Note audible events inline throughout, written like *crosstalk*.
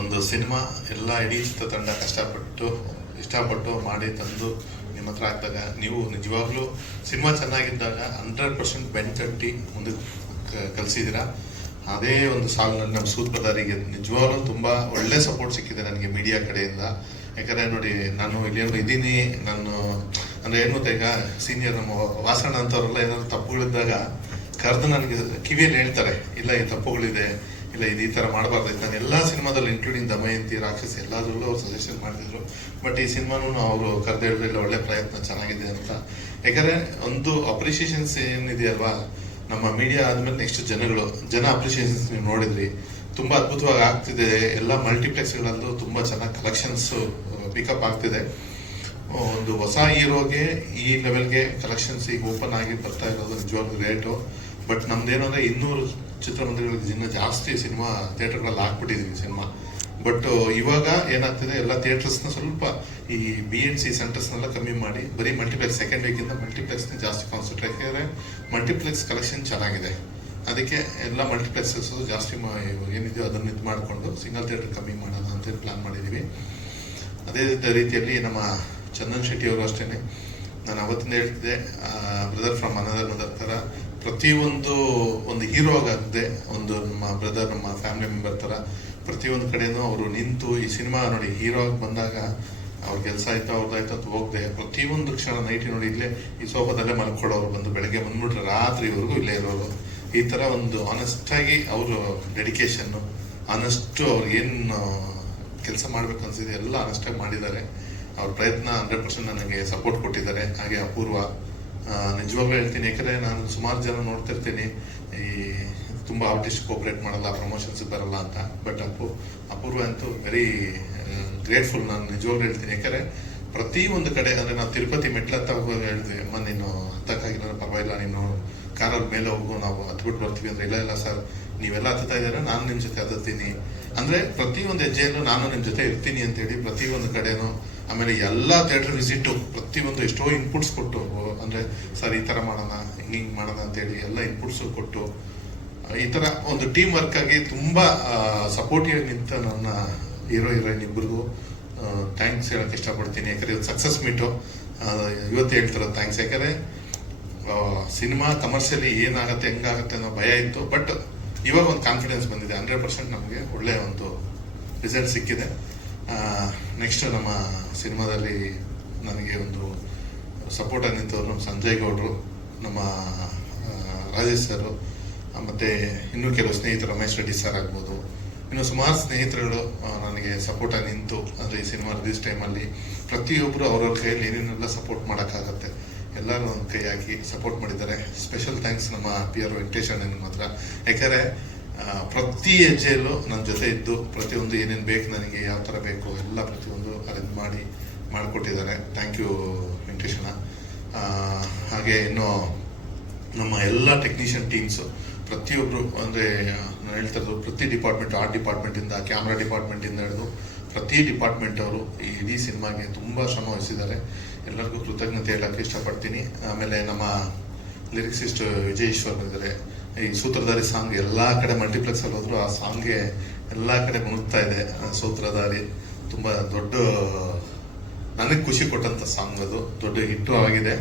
ಒಂದು ಸಿನಿಮಾ ಎಲ್ಲ ಇಡೀ ತಂಡ ಕಷ್ಟಪಟ್ಟು, ಇಷ್ಟಪಟ್ಟು ಮಾಡಿ ತಂದು ನಿಮ್ಮ ಹತ್ರ ಹಾಕಿದಾಗ, ನೀವು ನಿಜವಾಗ್ಲೂ ಸಿನಿಮಾ ಚೆನ್ನಾಗಿದ್ದಾಗ ಹಂಡ್ರೆಡ್ ಪರ್ಸೆಂಟ್ ಬೆನ್ಕಟ್ಟಿ ಮುಂದೆ ಕಲಿಸಿದ್ದೀರಾ ಅದೇ ಒಂದು ಸಾಲಿನಲ್ಲಿ ನಮ್ಮ ಸೂತ್ರಧಾರಿಗೆ ನಿಜವಾಗ್ಲೂ ತುಂಬ ಒಳ್ಳೆ ಸಪೋರ್ಟ್ ಸಿಕ್ಕಿದೆ ನನಗೆ ಮೀಡಿಯಾ ಕಡೆಯಿಂದ. ಯಾಕಂದರೆ ನೋಡಿ, ನಾನು ಇಲ್ಲಿ ಇದ್ದೀನಿ. ನಾನು, ಅಂದರೆ ಏನು ಗೊತ್ತಾ ಸೀನಿಯರ್ ನಮ್ಮ ವಾಸಣ್ಣ ಅಂತವರೆಲ್ಲ ಏನಾದ್ರು ತಪ್ಪುಗಳಿದ್ದಾಗ ಕರೆದು ನನಗೆ ಕಿವಿಯಲ್ಲಿ ಹೇಳ್ತಾರೆ, ಇಲ್ಲ, ಈ ತಪ್ಪುಗಳಿದೆ. ಇಲ್ಲ, ಇದು ಈ ಥರ ಮಾಡಬಾರ್ದು. ನಾನು ಎಲ್ಲ ಸಿನಿಮಾದಲ್ಲಿ ಇನ್ಕ್ಲೂಡಿಂಗ್ ದಮಯಂತಿ, ರಾಕ್ಷಸ್, ಎಲ್ಲಾದ್ರಲ್ಲೂ ಅವ್ರು ಸಜೆಷನ್ ಮಾಡಿದ್ರು ಬಟ್ ಈ ಸಿನಿಮಾನು ಅವರು ಕರೆದೇಳಿದ್ರೆ ಇಲ್ಲ, ಒಳ್ಳೆ ಪ್ರಯತ್ನ ಚೆನ್ನಾಗಿದೆ ಅಂತ. ಯಾಕಂದರೆ, ಒಂದು ಅಪ್ರಿಷಿಯೇಷನ್ಸ್ ಏನಿದೆಯಲ್ವಾ ನಮ್ಮ ಮೀಡಿಯಾ ಆದ್ಮೇಲೆ ನೆಕ್ಸ್ಟ್ ಜನಗಳು, ಜನ ಅಪ್ರಿಷಿಯೇಷನ್ಸ್ ನೀವು ನೋಡಿದ್ರಿ. ತುಂಬಾ ಅದ್ಭುತವಾಗಿ ಆಗ್ತಿದೆ. ಎಲ್ಲ ಮಲ್ಟಿಪ್ಲೆಕ್ಸ್ಗಳಲ್ಲೂ ತುಂಬಾ ಚೆನ್ನಾಗಿ ಕಲೆಕ್ಷನ್ಸ್ ಪಿಕಪ್ ಆಗ್ತಿದೆ. ಒಂದು ಹೊಸ ಹೀರೋಗೆ ಈ ಲೆವೆಲ್ಗೆ ಕಲೆಕ್ಷನ್ಸ್ ಈಗ ಓಪನ್ ಆಗಿ ಬರ್ತಾ ಇರೋದು ನಿಜವಾಗ್ಲೂ ರೇಟು ಬಟ್ ನಮ್ದೇನಂದ್ರೆ ಇನ್ನೂರು ಚಿತ್ರಮಂದಿರಗಳಿಗೆ ಇನ್ನೂ ಜಾಸ್ತಿ ಸಿನಿಮಾ ಥಿಯೇಟರ್ಗಳಲ್ಲಿ ಹಾಕ್ಬಿಟ್ಟಿದ್ದೀನಿ ಸಿನಿಮಾ. ಬಟ್ ಇವಾಗ ಏನಾಗ್ತಿದೆ, ಎಲ್ಲ ಥಿಯೇಟರ್ಸ್ನ ಸ್ವಲ್ಪ ಈ ಬಿ ಎನ್ ಸಿ ಸೆಂಟರ್ಸ್ನೆಲ್ಲ ಕಮ್ಮಿ ಮಾಡಿ, ಬರೀ ಮಲ್ಟಿಪ್ಲೆಕ್ಸ್ ಸೆಕೆಂಡ್ ವೀಕಿಂದ ಮಲ್ಟಿಪ್ಲೆಕ್ಸ್ನ ಜಾಸ್ತಿ ಕಾನ್ಸಂಟ್ರೇಟ್ ಯಾಕೆಂದರೆ ಮಲ್ಟಿಪ್ಲೆಕ್ಸ್ ಕಲೆಕ್ಷನ್ ಚೆನ್ನಾಗಿದೆ. ಅದಕ್ಕೆ ಎಲ್ಲ ಮಲ್ಟಿಪ್ಲೆಕ್ಸಸ್ ಜಾಸ್ತಿ ಏನಿದೆಯೋ ಅದನ್ನ ಇದು ಮಾಡಿಕೊಂಡು ಸಿಂಗಲ್ ಥಿಯೇಟರ್ ಕಮ್ಮಿ ಮಾಡೋಣ ಅಂತೇಳಿ ಪ್ಲಾನ್ ಮಾಡಿದ್ದೀವಿ ಅದೇ ರೀತಿಯಲ್ಲಿ ನಮ್ಮ ಚಂದನ್ ಶೆಟ್ಟಿ ಅವರು ಅಷ್ಟೇನೆ. ನಾನು ಅವತ್ತಿಂದ ಹೇಳ್ತಿದ್ದೆ ಬ್ರದರ್ ಫ್ರಮ್ ಅನದರ್ ಮದರ್ ಥರ ಪ್ರತಿಯೊಂದು ಒಂದು ಹೀರೋ ಆಗದೆ ಒಂದು ನಮ್ಮ ಬ್ರದರ್ ನಮ್ಮ ಫ್ಯಾಮಿಲಿ ಮೆಂಬರ್ ಥರ ಪ್ರತಿಯೊಂದು ಕಡೆನೂ ಅವರು ನಿಂತು ಈ ಸಿನಿಮಾ ನೋಡಿ ಹೀರೋ ಆಗಿ ಬಂದಾಗ ಅವ್ರ ಕೆಲಸ ಆಯ್ತು ಅವ್ರದ್ದಾಯ್ತು ಅಂತ ಹೋಗದೆ. ಪ್ರತಿಯೊಂದು ಕ್ಷಣ ನೈಟಿ ನೋಡಿ ಇಲ್ಲೇ ಈ ಸೋಫಾದಲ್ಲೇ ಮಲ್ಕೊಳ್ಳೋರು ಬಂದು ಬೆಳಗ್ಗೆ ಬಂದ್ಬಿಟ್ರೆ ರಾತ್ರಿವರೆಗೂ ಇಲ್ಲೇ ಇರೋರು. ಈ ತರ ಒಂದು ಆನೆಸ್ಟ್ ಆಗಿ ಅವರು ಡೆಡಿಕೇಶನ್ ಆನೆಸ್ಟ್ ಅವ್ರಿಗೇನು ಕೆಲಸ ಮಾಡ್ಬೇಕು ಅನ್ಸಿದೆ ಎಲ್ಲ ಆನೆಸ್ಟ್ ಆಗಿ ಮಾಡಿದ್ದಾರೆ. ಅವ್ರ ಪ್ರಯತ್ನ ಹಂಡ್ರೆಡ್ ಪರ್ಸೆಂಟ್ ನನಗೆ ಸಪೋರ್ಟ್ ಕೊಟ್ಟಿದ್ದಾರೆ. ಹಾಗೆ ಅಪೂರ್ವ. ನಿಜವಾಗ್ಲೂ ಹೇಳ್ತೀನಿ, ಯಾಕಂದ್ರೆ ನಾನು ಸುಮಾರು ಜನ ನೋಡ್ತಿರ್ತೀನಿ. ಈ ತುಂಬಾ ಆರ್ಟಿಸ್ಟ್ ಕೋಪರೇಟ್ ಮಾಡಲ್ಲ ಪ್ರಮೋಷನ್ಸ್ ಬರಲ್ಲ ಅಂತ. ಬಟ್ ಅಪ್ಪು ಅಪೂರ್ವ ಅಂತೂ ವೆರಿ ಗ್ರೇಟ್ಫುಲ್ ನಾನು ನಿಜವಾಗ್ಲೂ ಹೇಳ್ತೀನಿ, ಯಾಕಂದ್ರೆ ಪ್ರತಿ ಒಂದು ಕಡೆ, ಅಂದ್ರೆ ನಾವು ತಿರುಪತಿ ಮೆಟ್ಲ ಹತ್ತ ಹೋಗುವಾಗ ಹೇಳಿದ್ವಿ ಅಮ್ಮ, ನೀನು ಹತ್ತಕ್ಕಾಗಿಲ್ಲ ಪರವಾಗಿಲ್ಲ, ನೀನು ಕಾರಲ್ಲಿ ಮೇಲೆ ಹೋಗು, ನಾವು ಹತ್ಬಿಟ್ಟು ಬರ್ತೀವಿ. ಅಂದ್ರೆ, ಇಲ್ಲ ಇಲ್ಲ, ಸರ್, ನೀವೆಲ್ಲ ಹತ್ತಾ ಇದ್ದೀರಾ? ನಾನು ನಿಮ್ ಜೊತೆ ಹತ್ತೀನಿ ಅಂದ್ರೆ ಪ್ರತಿಯೊಂದು ಹೆಜ್ಜೆಯನ್ನು ನಾನು ನಿಮ್ ಜೊತೆ ಇರ್ತೀನಿ ಅಂತ ಹೇಳಿ ಪ್ರತಿಯೊಂದು ಕಡೆನೂ ಆಮೇಲೆ ಎಲ್ಲ ಥಿಯೇಟರ್ ವಿಸಿಟು ಪ್ರತಿಯೊಂದು ಎಷ್ಟೋ ಇನ್ಪುಟ್ಸ್ ಕೊಟ್ಟು, ಅಂದ್ರೆ ಸರ್, ಈ ತರ ಮಾಡೋಣ, ಹಿಂಗ್ ಹಿಂಗೆ ಮಾಡೋಣ ಅಂತ ಹೇಳಿ ಎಲ್ಲ ಇನ್ಪುಟ್ಸ್ ಕೊಟ್ಟು, ಈ ತರ ಒಂದು ಟೀಮ್ ವರ್ಕ್ ಆಗಿ ತುಂಬಾ ಸಪೋರ್ಟಿವ್ ನಿಂತ ನನ್ನ ಹೀರೋ ಹೀರೋಯಿನ್ ಇಬ್ಬರಿಗೂ ಥ್ಯಾಂಕ್ಸ್ ಹೇಳಕ್ ಇಷ್ಟಪಡ್ತೀನಿ. ಯಾಕಂದ್ರೆ ಇವತ್ತು ಸಕ್ಸಸ್ ಮೀಟು ಇವತ್ತು ಹೇಳ್ತಿರೋ ಥ್ಯಾಂಕ್ಸ್ ಯಾಕಂದ್ರೆ ಸಿನಿಮಾ ಕಮರ್ಷಿಯಲಿ ಏನಾಗುತ್ತೆ, ಹೆಂಗಾಗುತ್ತೆ ಅನ್ನೋ ಭಯ ಇತ್ತು. ಬಟ್ ಇವಾಗ ಒಂದು ಕಾನ್ಫಿಡೆನ್ಸ್ ಬಂದಿದೆ. ಹಂಡ್ರೆಡ್ ಪರ್ಸೆಂಟ್ ನಮಗೆ ಒಳ್ಳೆ ಒಂದು ರಿಸಲ್ಟ್ ಸಿಕ್ಕಿದೆ. ನೆಕ್ಸ್ಟ್ ನಮ್ಮ ಸಿನಿಮಾದಲ್ಲಿ ನನಗೆ ಒಂದು ಸಪೋರ್ಟ್ ನಿಂತವರು ನಮ್ಮ ಸಂಜಯ್ ಗೌಡ್ರು, ನಮ್ಮ ರಾಜೇಶ್ ಸರ್ ಮತ್ತೆ ಇನ್ನೂ ಕೆಲವು ಸ್ನೇಹಿತರು ರಮೇಶ್ ರೆಡ್ಡಿ ಸರ್ ಆಗ್ಬೋದು. ಇನ್ನು ಸುಮಾರು ಸ್ನೇಹಿತರುಗಳು ನನಗೆ ಸಪೋರ್ಟ್ ಆಗಿ ನಿಂತು ಅಂದರೆ ಈ ಸಿನಿಮಾ ರಿಲೀಸ್ ಟೈಮಲ್ಲಿ ಪ್ರತಿಯೊಬ್ಬರು ಅವ್ರವ್ರ ಕೈಯಲ್ಲಿ ಏನೇನೆಲ್ಲ ಸಪೋರ್ಟ್ ಮಾಡೋಕ್ಕಾಗತ್ತೆ ಎಲ್ಲರೂ ಒಂದು ಕೈ ಹಾಕಿ ಸಪೋರ್ಟ್ ಮಾಡಿದ್ದಾರೆ. ಸ್ಪೆಷಲ್ ಥ್ಯಾಂಕ್ಸ್ ನಮ್ಮ ಪಿ ಆರ್ ವೆಂಕಟೇಶ್ ಅಣ್ಣನ ಮಾತ್ರ. ಯಾಕಂದ್ರೆ ಪ್ರತಿ ಹೆಜ್ಜೆಯಲ್ಲೂ ನನ್ನ ಜೊತೆ ಇದ್ದು ಪ್ರತಿಯೊಂದು ಏನೇನು ಬೇಕು ನನಗೆ ಯಾವ ಥರ ಬೇಕು ಎಲ್ಲ ಪ್ರತಿಯೊಂದು ಅರೇಂಜ್ ಮಾಡಿ ಮಾಡಿಕೊಟ್ಟಿದ್ದಾರೆ. ಥ್ಯಾಂಕ್ ಯು ವೆಂಕಟೇಶಣ್ಣ ಆ, ಹಾಗೆ ಇನ್ನು ನಮ್ಮ ಎಲ್ಲ ಟೆಕ್ನಿಷಿಯನ್ ಟೀಮ್ಸು ಪ್ರತಿಯೊಬ್ಬರು ಅಂದರೆ ನಾನು ಹೇಳ್ತಾ ಇರೋದು ಪ್ರತಿ ಡಿಪಾರ್ಟ್ಮೆಂಟ್ ಆರ್ಟ್ ಡಿಪಾರ್ಟ್ಮೆಂಟಿಂದ ಕ್ಯಾಮ್ರಾ ಡಿಪಾರ್ಟ್ಮೆಂಟಿಂದ ಹಿಡಿದು ಪ್ರತಿ ಡಿಪಾರ್ಟ್ಮೆಂಟ್ ಅವರು ಈ ಇಡೀ ಸಿನಿಮಾಗೆ ತುಂಬ ಶ್ರಮ ವಹಿಸಿದ್ದಾರೆ. ಎಲ್ಲರಿಗೂ ಕೃತಜ್ಞತೆ ಹೇಳಕ್ಕೆ ಇಷ್ಟಪಡ್ತೀನಿ. ಆಮೇಲೆ ನಮ್ಮ ಲಿರಿಕ್ಸಿಸ್ಟ್ ವಿಜಯೇಶ್ವರ್ ಇದ್ದಾರೆ ಈ ಸೂತ್ರಧಾರಿ ಸಾಂಗ್ ಎಲ್ಲಾ ಕಡೆ ಮಲ್ಟಿಪ್ಲೆಕ್ಸ್ ಅಲ್ಲಿ ಹೋದ್ರು ಆ ಸಾಂಗ್ಗೆ ಎಲ್ಲಾ ಕಡೆ ಮುಳುಗ್ತಾ ಇದೆ ಸೂತ್ರಧಾರಿ. ತುಂಬಾ ದೊಡ್ಡ, ನನಗೆ ಖುಷಿ ಕೊಟ್ಟಂತ ಸಾಂಗ್ ಅದು. ದೊಡ್ಡ ಹಿಟ್ಟು ಆಗಿದೆ.